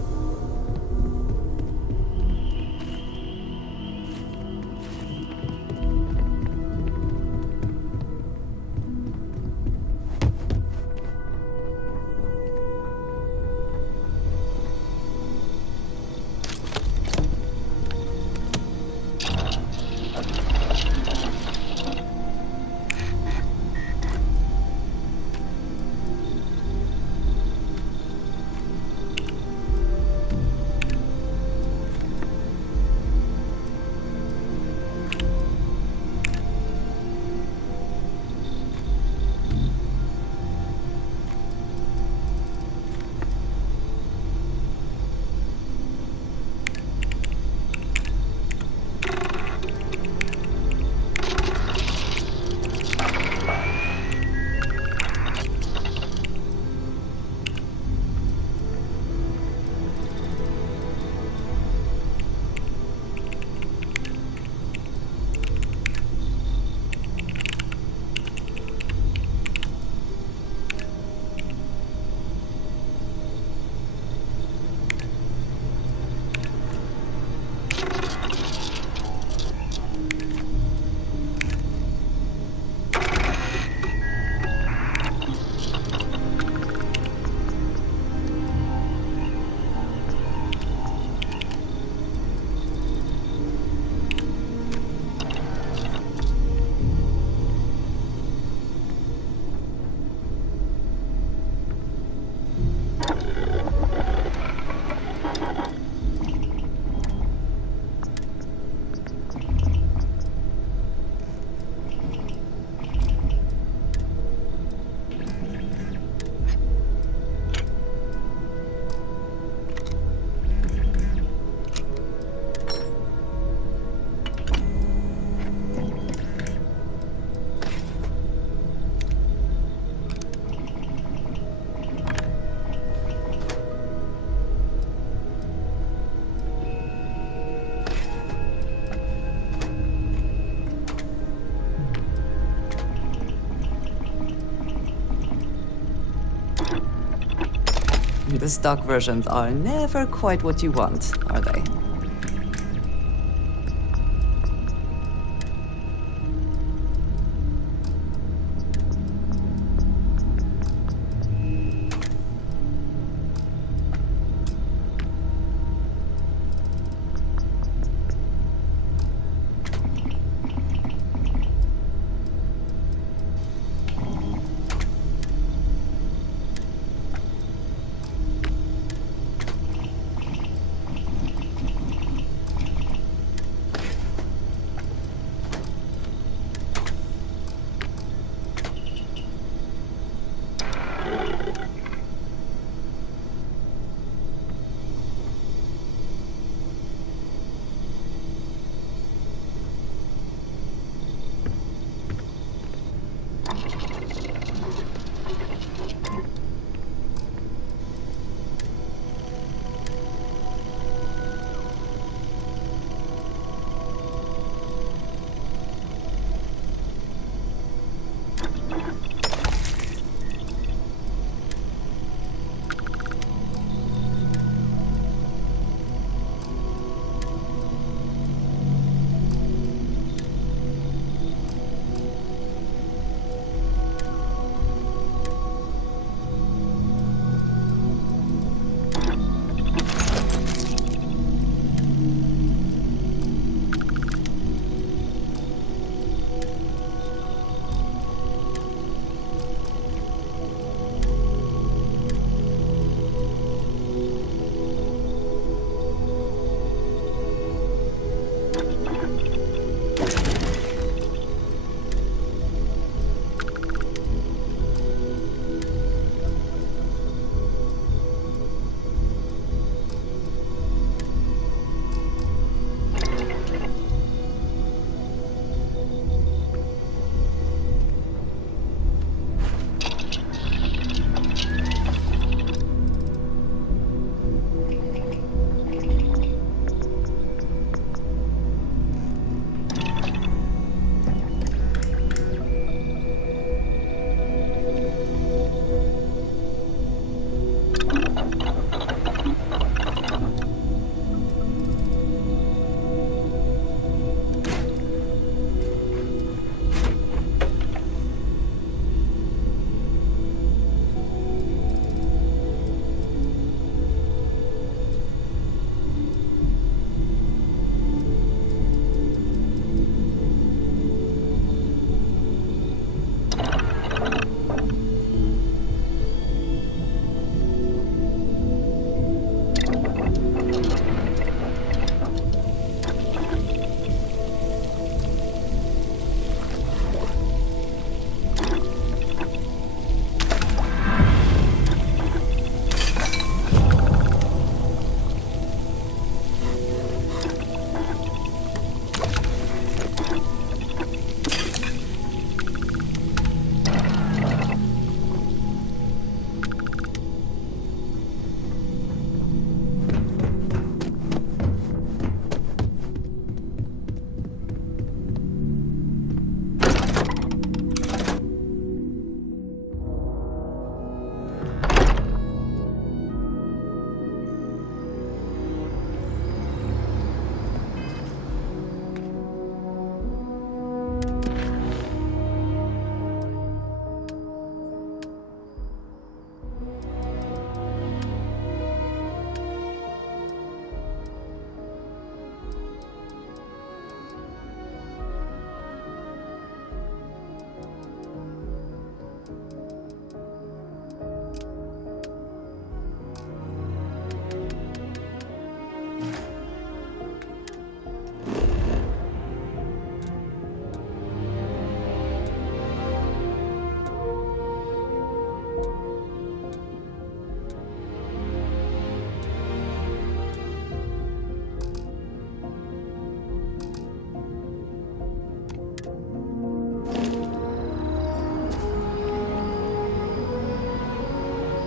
The stock versions are never quite what you want, are they?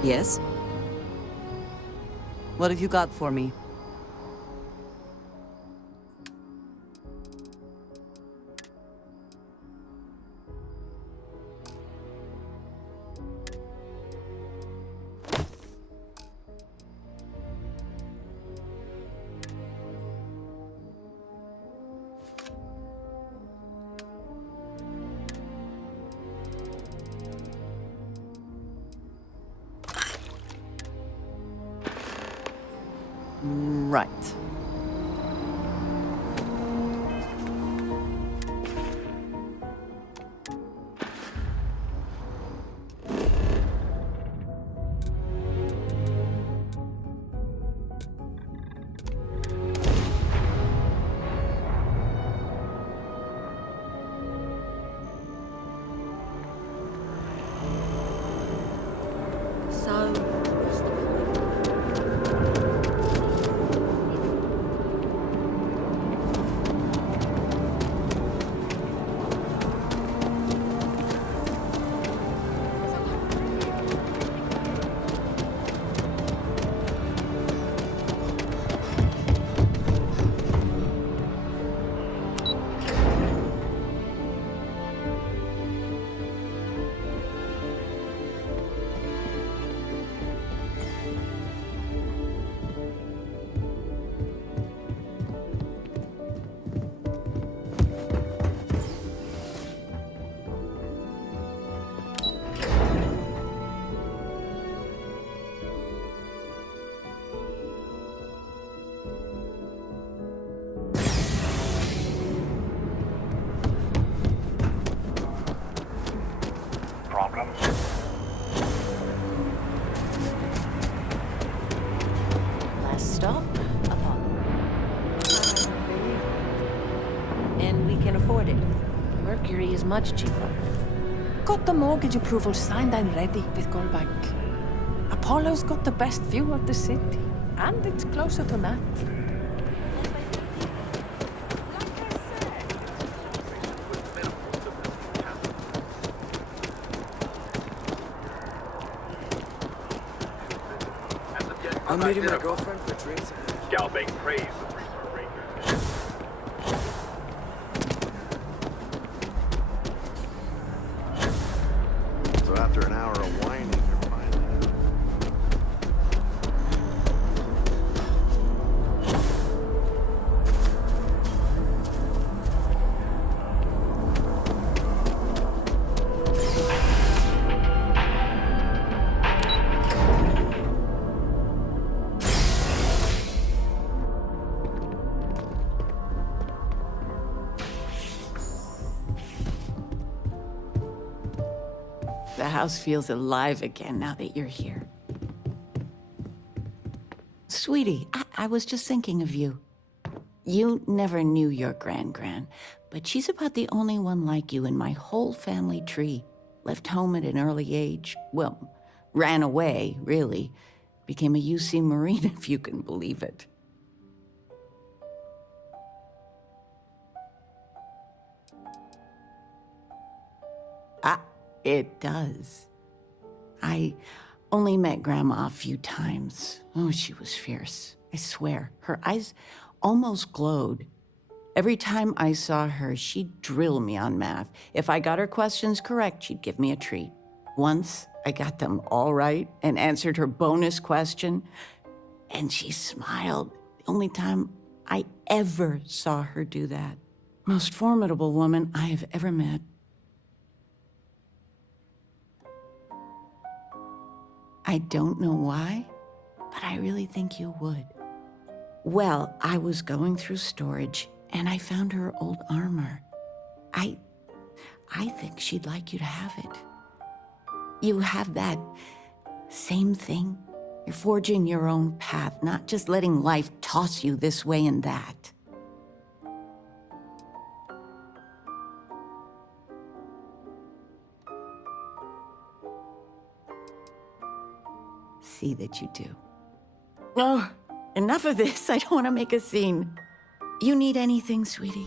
Yes? What have you got for me? Right. So, Last stop, Apollo. And we can afford it. Mercury is much cheaper. Got the mortgage approval signed and ready with Gold Bank. Apollo's got the best view of the city, and it's closer to Matt. I'm meeting my girlfriend for drinks. Scalping praise. So after an hour of whining, you're finally out. The house feels alive again now that you're here. Sweetie, I was just thinking of you. You never knew your Gran-Gran, but she's about the only one like you in my whole family tree. Left home at an early age. Well, ran away, really. Became a UC Marine, if you can believe it. It does. I only met Grandma a few times. Oh, she was fierce. I swear. Her eyes almost glowed. Every time I saw her, she'd drill me on math. If I got her questions correct, she'd give me a treat. Once, I got them all right and answered her bonus question, and she smiled. The only time I ever saw her do that. Most formidable woman I have ever met. I don't know why, but I really think you would. Well, I was going through storage, and I found her old armor. I think she'd like you to have it. You have that same thing. You're forging your own path, not just letting life toss you this way and that. See that you do. Oh, enough of this. I don't want to make a scene. You need anything, sweetie?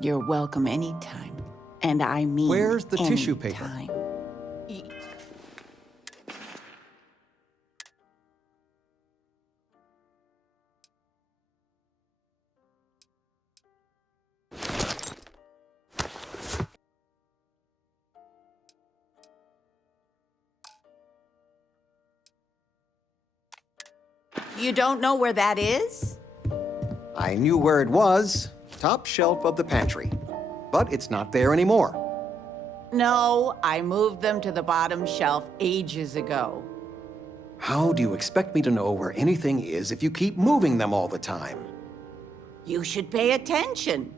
You're welcome anytime. And I mean Where's the tissue paper? anytime. You don't know where that is? I knew where it was. Top shelf of the pantry. But it's not there anymore. No, I moved them to the bottom shelf ages ago. How do you expect me to know where anything is if you keep moving them all the time? You should pay attention.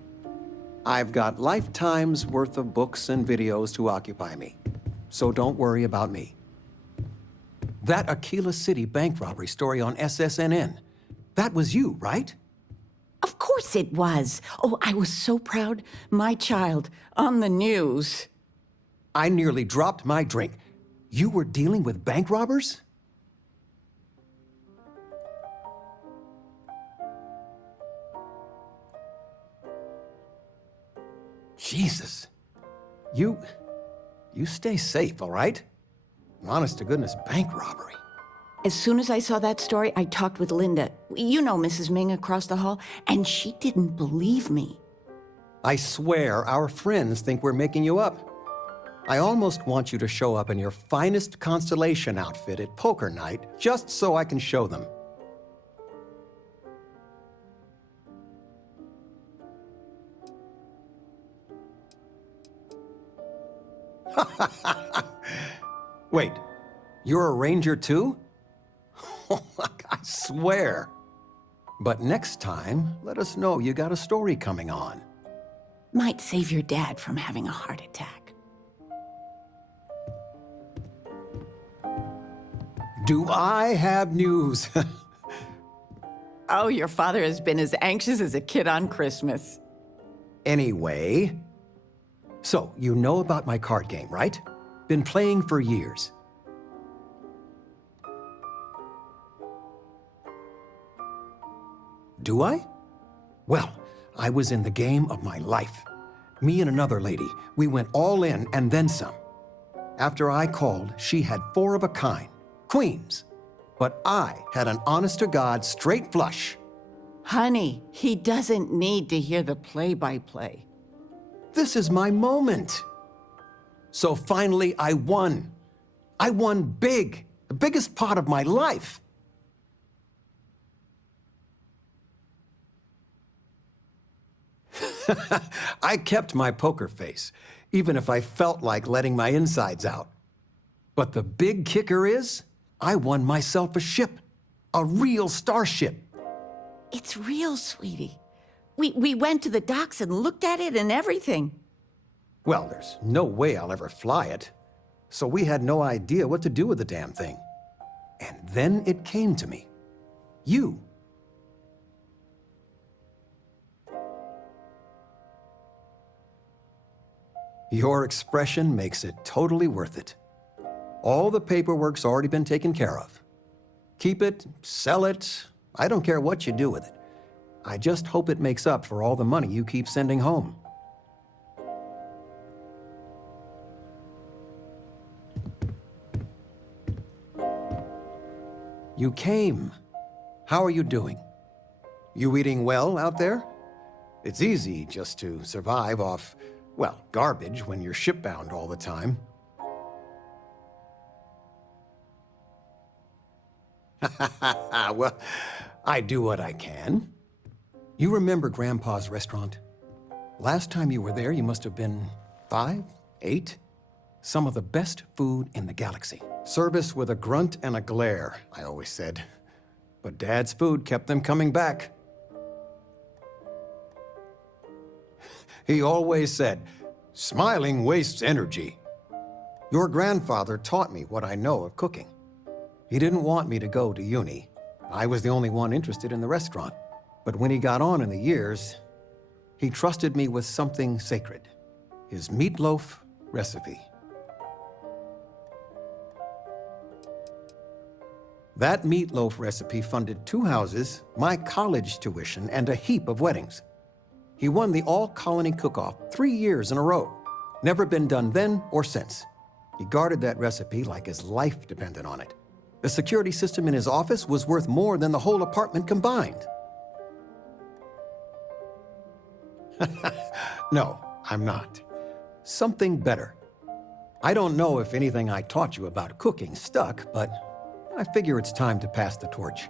I've got lifetimes worth of books and videos to occupy me, so don't worry about me. That Aquila City bank robbery story on SSNN, that was you, right? Of course it was. Oh, I was so proud. My child on the news. I nearly dropped my drink. You were dealing with bank robbers? Jesus. You stay safe, all right? Honest to goodness, bank robbery. As soon as I saw that story, I talked with Linda. You know Mrs. Ming across the hall, and she didn't believe me. I swear our friends think we're making you up. I almost want you to show up in your finest Constellation outfit at poker night, just so I can show them. Wait, you're a ranger too? I swear. But next time, let us know you got a story coming on. Might save your dad from having a heart attack. Do I have news? Oh, your father has been as anxious as a kid on Christmas. Anyway, so you know about my card game, right? Been playing for years. Do I? Well, I was in the game of my life. Me and another lady, we went all in and then some. After I called, she had 4 of a kind, queens. But I had an honest-to-God straight flush. Honey, he doesn't need to hear the play-by-play. This is my moment. So finally, I won. I won big, the biggest pot of my life. I kept my poker face, even if I felt like letting my insides out. But the big kicker is, I won myself a ship, a real starship. It's real, sweetie. We went to the docks and looked at it and everything. Well, there's no way I'll ever fly it. So we had no idea what to do with the damn thing. And then it came to me. You. Your expression makes it totally worth it. All the paperwork's already been taken care of. Keep it, sell it, I don't care what you do with it. I just hope it makes up for all the money you keep sending home. You came. How are you doing? You eating well out there? It's easy just to survive off, well, garbage when you're shipbound all the time. Well, I do what I can. You remember Grandpa's restaurant? Last time you were there, you must have been 5, 8? Some of the best food in the galaxy. Service with a grunt and a glare, I always said. But Dad's food kept them coming back. He always said, smiling wastes energy. Your grandfather taught me what I know of cooking. He didn't want me to go to uni. I was the only one interested in the restaurant. But when he got on in the years, he trusted me with something sacred. His meatloaf recipe. That meatloaf recipe funded 2 houses, my college tuition, and a heap of weddings. He won the all-colony cook-off 3 years in a row. Never been done then or since. He guarded that recipe like his life depended on it. The security system in his office was worth more than the whole apartment combined. No, I'm not. Something better. I don't know if anything I taught you about cooking stuck, but I figure it's time to pass the torch.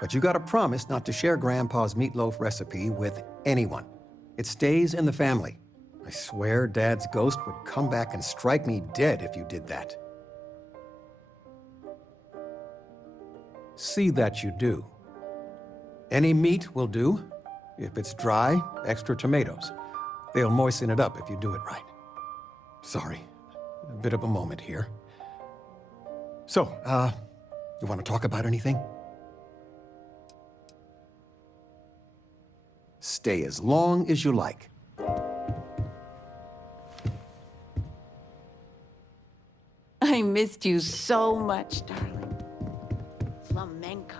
But you gotta promise not to share Grandpa's meatloaf recipe with anyone. It stays in the family. I swear Dad's ghost would come back and strike me dead if you did that. See that you do. Any meat will do. If it's dry, extra tomatoes. They'll moisten it up if you do it right. Sorry, a bit of a moment here. So, you want to talk about anything? Stay as long as you like. I missed you so much, darling. Flamenco.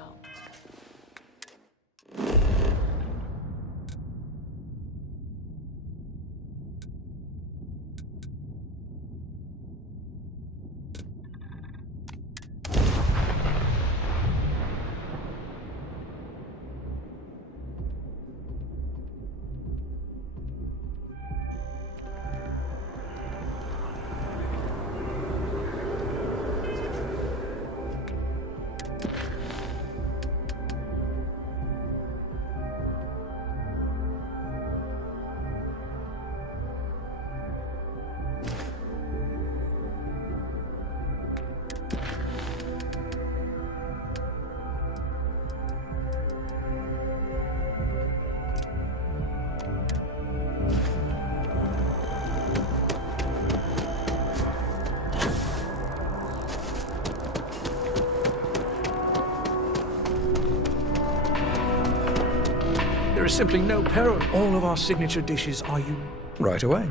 There is simply no peril. All of our signature dishes are you. Right away.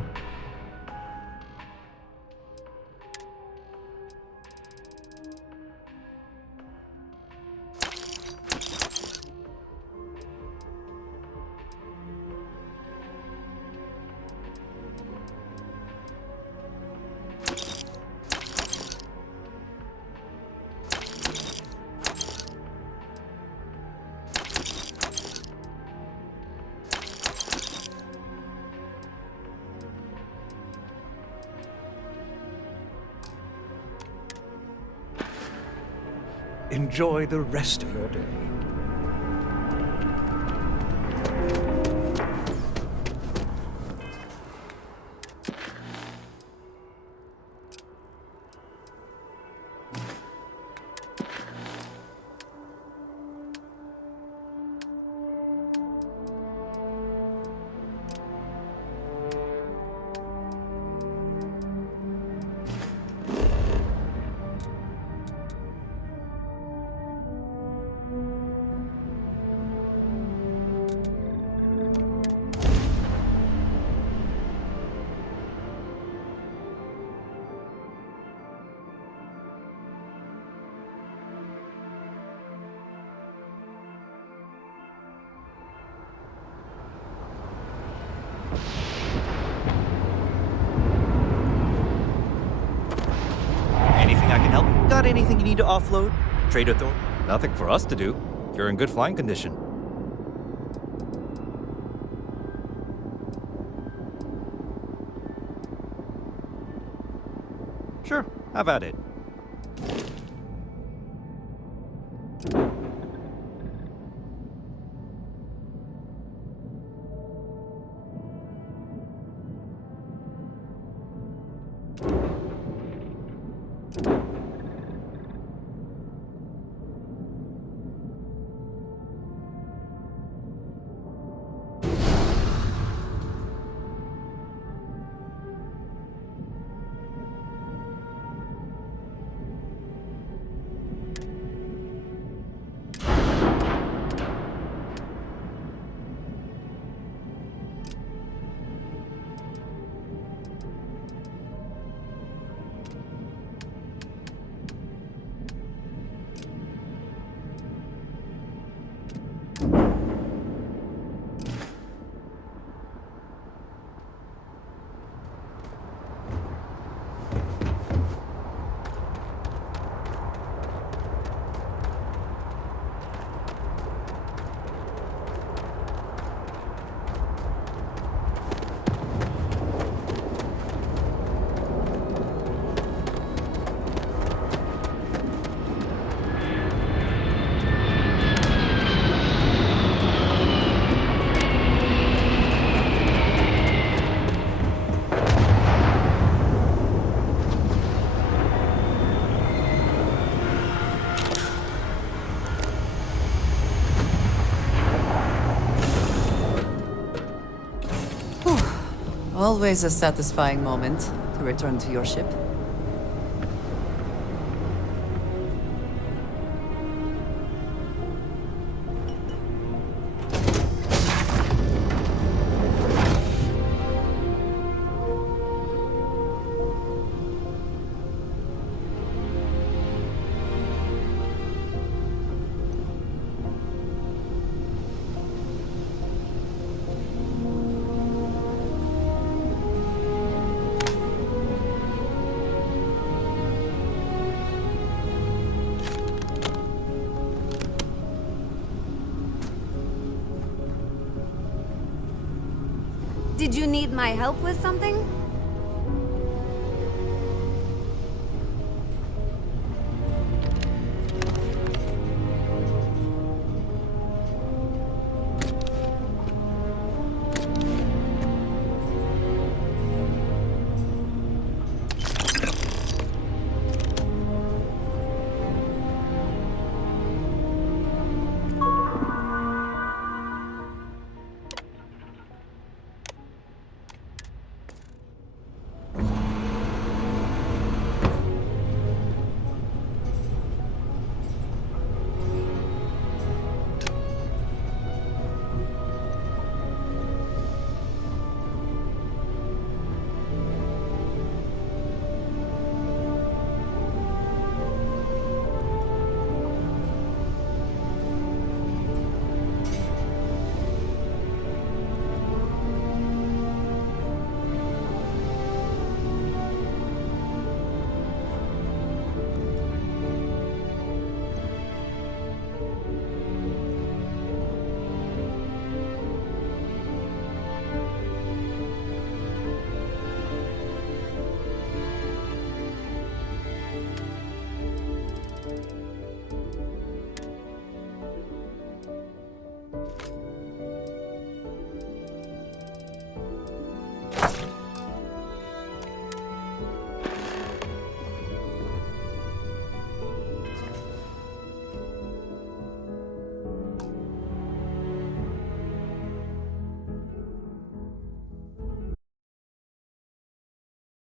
Enjoy the rest of your day. Anything I can help? Got anything you need to offload? Trader Thor? Nothing for us to do. You're in good flying condition. Sure, have at it. Always a satisfying moment to return to your ship. Did you need my help with something?